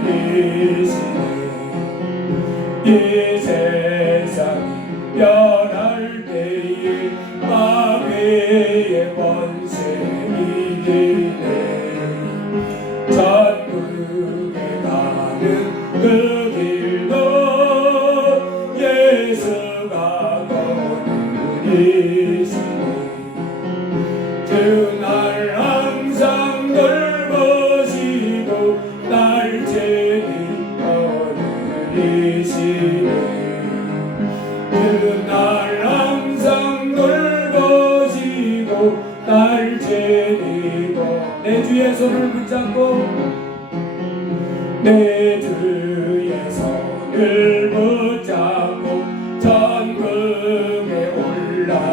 이시네 이 세상이 변할 때에 마귀의 권세 이기네 천국에 가는 그 길도 예수가 거느리시네 그날 항상 돌보시고 날 데리고 이시네 그날 항상 돌보시고 날 데리고 내 주의 손을 붙잡고 내 주의 손을 붙잡고 천국에 올라가겠네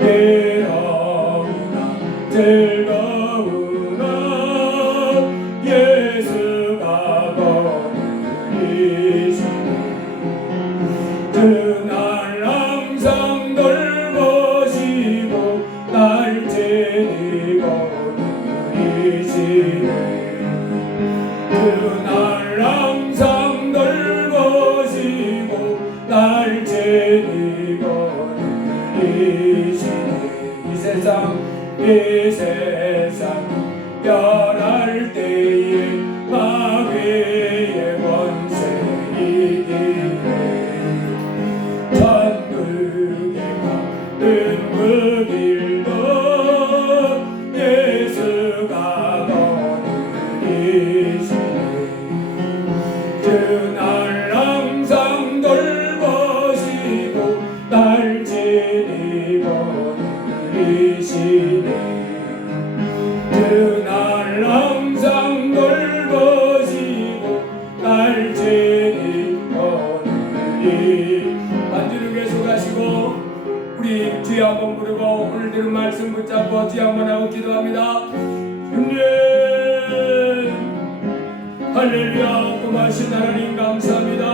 외로우나 즐거우나 예수가 거느리시네 그날 항상 돌보시고 날 데리고 이시네 그날 항상 돌보시고 날 데리고 이시네 이 세상 변할 때에 마귀의 권세 이기네 천국에 가는 그 길도 예수가 거느리시네 그날 항상 돌보시고 날 데리고 이시네 그날 항상 돌보시고 날 데리고 만지는 게 속하시고 우리 주여 한번 부르고 오늘 들은 말씀 붙잡고 주여 한번 하고 기도합니다. 주님 할렐루야 고마우신 하나님 감사합니다.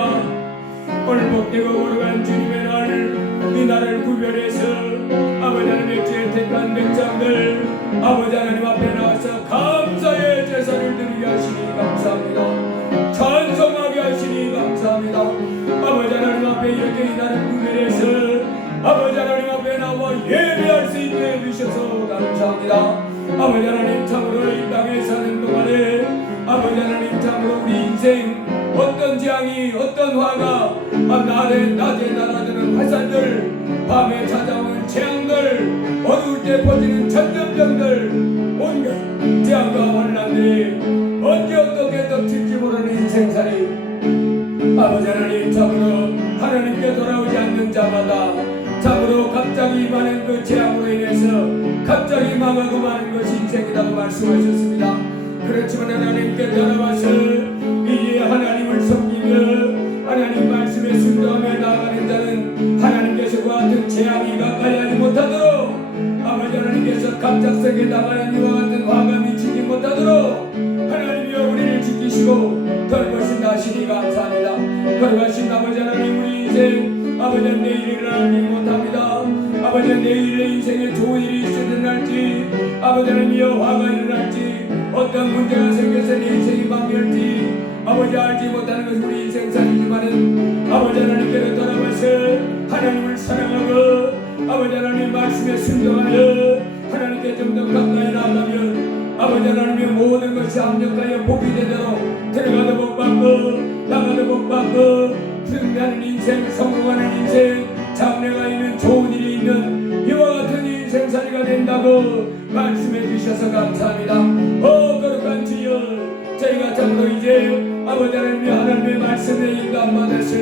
오늘 복되고 거룩한 주님의 날 이 날을 구별해서 아버지 하나님의 주에 택한 백성들 아버지 하나님 앞에 나와서 감사의 제사를 드리게 하시니 감사합니다. 찬송하게 하시니 감사합니다. 아버지 하나님 앞에 이렇게 이 날을 구별해서 아버지 하나님 앞에 나와 예배할 수 있게 해주셔서 감사합니다. 아버지 하나님 참으로 이 땅에 사는 동안에 아버지 하나님 참으로 우리 인생 어떤 재앙이 어떤 화가 낮에 날아드는 화살들 밤에 찾아오는 재앙들 어두울 때 퍼지는 전염병들 온갖 재앙과 환난들이 언제 어떻게 덮칠지 모르는 인생살이 아버지 하나님 참으로 하나님께 돌아오지 않는 자마다 참으로 갑자기 임하는 그 재앙으로 인해서 갑자기 망하고 마는 것이 인생이라고 말씀하셨습니다. 그렇지만 하나님께 돌아와서 이제 하나님을 섬기며 하나님 말씀에 순종하며 나아가는 자는 하나님께서 그와 같은 재앙이 가까이 하지 못하도록 아버지 하나님께서 갑작스럽게 나가는 이와 같은 화가 미치지 못하도록 하나님이여 우리를 지키시고 돌보신다 하시니 감사합니다. 돌보신 아버지 하나님 우리 인생 아버지 내일을 알지 못합니다. 아버지 내일의 인생에 좋은 일이 일어날지 아버지 하나님이여 화가 일어날지 어떤 문제가 생겨서 내 인생이 망할지 아버지 알지 못하는 것은 우리 인생살이지만은 아버지 하나님께로 돌아와서 하나님을 사랑하고 아버지 하나님 말씀에 순종하여 하나님께 좀 더 가까이 나아가면 아버지 하나님의 모든 것이 합력하여 복이 되도록 들어가도 복받고 나가도 복받고 승리하는 인생, 성공하는 인생, 장래가 있는 좋은 일이 있는 이와 같은 인생살이가 된다고 말씀해 주셔서 감사합니다. 거룩한 주여, 저희가 참으로 이제 아버지 하나님의 말씀에 인도받아서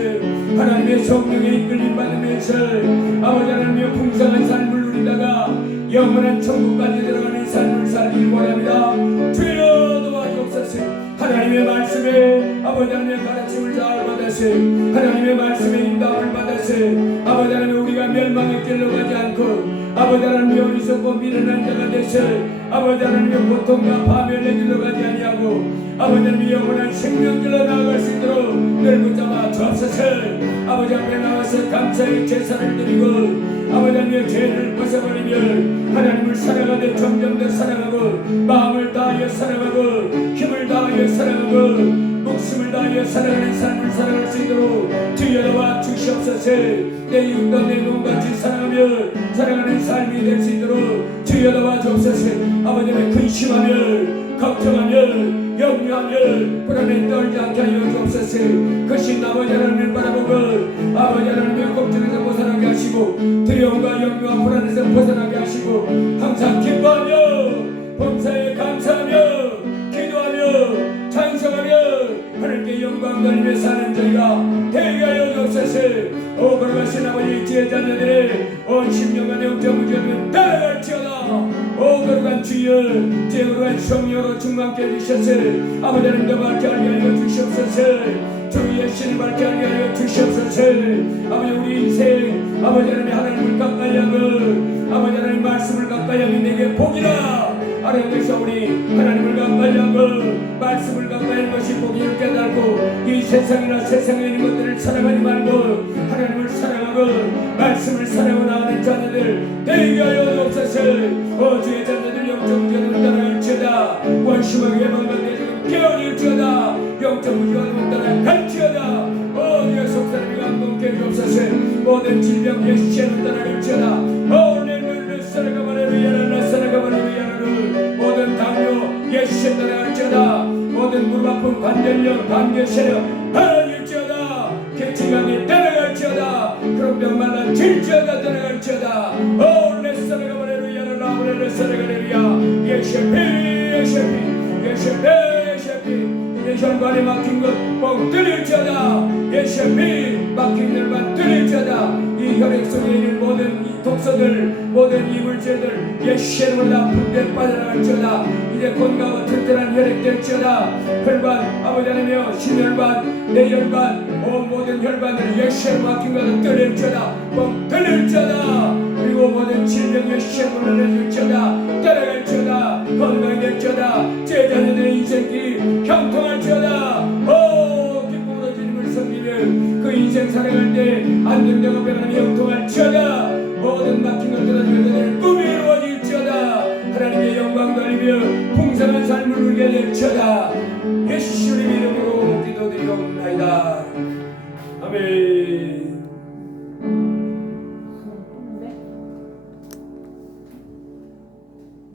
하나님의 성령에 이끌림 받으면서 아버지 하나님의 풍성한 삶을 누리다가 영원한 천국까지 들어가는 삶을 살길 원합니다. 주여 도와주옵소서. 하나님의 말씀에 아버지 하나님의 가르침을 잘 받아서 하나님의 말씀에 인도함을 받아서 아버지 하나님 우리가 멸망의 길로 가지 않고 아버지 하나님의 어리석고 미련한 자가 되서 아버지 하나님의 고통과 파멸의 길로 가지 아니하고 아버지 하나님의 영원한 생명길로 나아갈 수 있도록 늘 붙잡아 주옵소서. 아버지 앞에 나와서 감사의 제사를 드리고 아버지 하나님의 죄를 벗어버리며 하나님을 사랑하되 점점 더 사랑하고 마음을 다하여 사랑하고 힘을 다하여 사랑하고 목숨을 다하여 사랑하는 삶을 살아갈 수 있도록 주여 도와 주시옵소서. 내 이웃과 내 몸같이 사랑하며 사랑하는 삶이 될 수 있도록 주여 도와 주옵소서. 아버지 하나님 근심하며 걱정하며 염려하며 불안에 떨지 않게 하여 주옵소서. 그신 아버지 하나님을 바라보고 아버지 하나님의 걱정에서 벗어나게 하시고 두려움과 염려와 불안에서 벗어나게 하시고 항상 기뻐하며 범사에 감사하며 기도하며 찬송하며 하나님께 영광 돌리며 사는 저희가 되게 하여 주옵소서. 거룩하신 아버지 지혜 자녀들의 온 심령과 영적 무죄를 따라갈지어다. 거룩한 주여, 거룩한 성령으로 충만케 해주셔서 아버지 하나님과 밝게 하게 하여 주시옵소서. 주의 신을 밝게 하게 하여 주시옵소서. 아버지 우리 인생 아버지 하나님을 가까이 하고 아버지 하나님 말씀을 가까이 하면 내게 복이라. 하나님께서 우리 하나님을 가까이 하고 말씀을 가까이 하는 것이 복임을 깨닫고 이 세상이나 세상에 있는 것들을 사랑하지 말고 하나님을 사랑하고 말씀을 사랑하고 나가는 자녀들 되게 하여 주옵소서. 주의 자녀들 영적 무죄를 따라갈지어다. 원심하게 예방받는 지금 깨어질지어다. 영적 무죄를 따라갈지어다. 주의 속사람이 감동케 해주옵소서. 모든 질병 예수께는 따라갈지어다. 모든 당뇨 예수께 따라갈지어다. 모든 무릎 아픈 관절염 관계 세력 하나님일지어다. 개치감이 따라갈지어다. 그런 병만난 질지어다 따라갈지어다. 혈관에 막힌 것뻥 뚫릴지어다. 예수피 막힌 혈관 뚫릴지어다. 이 혈액 속에 있는 모든 이 독소들 모든 이물질들 예수의 이름으로 다 분대 빠져나갈지어다. 이제 건강하고 튼튼한 혈액 될지어다. 혈관 아버지 하나님이여 심혈관 뇌혈관 모든 혈관을 예수의 이름으로 막힌 것을 뚫릴지어다. 뻥 뚫릴지어다. 그리고 모든 질병 예수의 이름으로 내줄지어다. 따라갈지어다. 건강될지어다. 제자녀들의 인생길이 형통할지어다. 기쁨으로 주님을 섬기면 그 인생 살아갈 때 안정되고 평안함이 형통할지어다. 모든 막힌 것들은 꿈이 이루어질지어다. 하나님의 영광 돌리며 풍성한 삶을 누리게 될지어다. 예수의 이름으로 기도드리옵나이다. 아멘.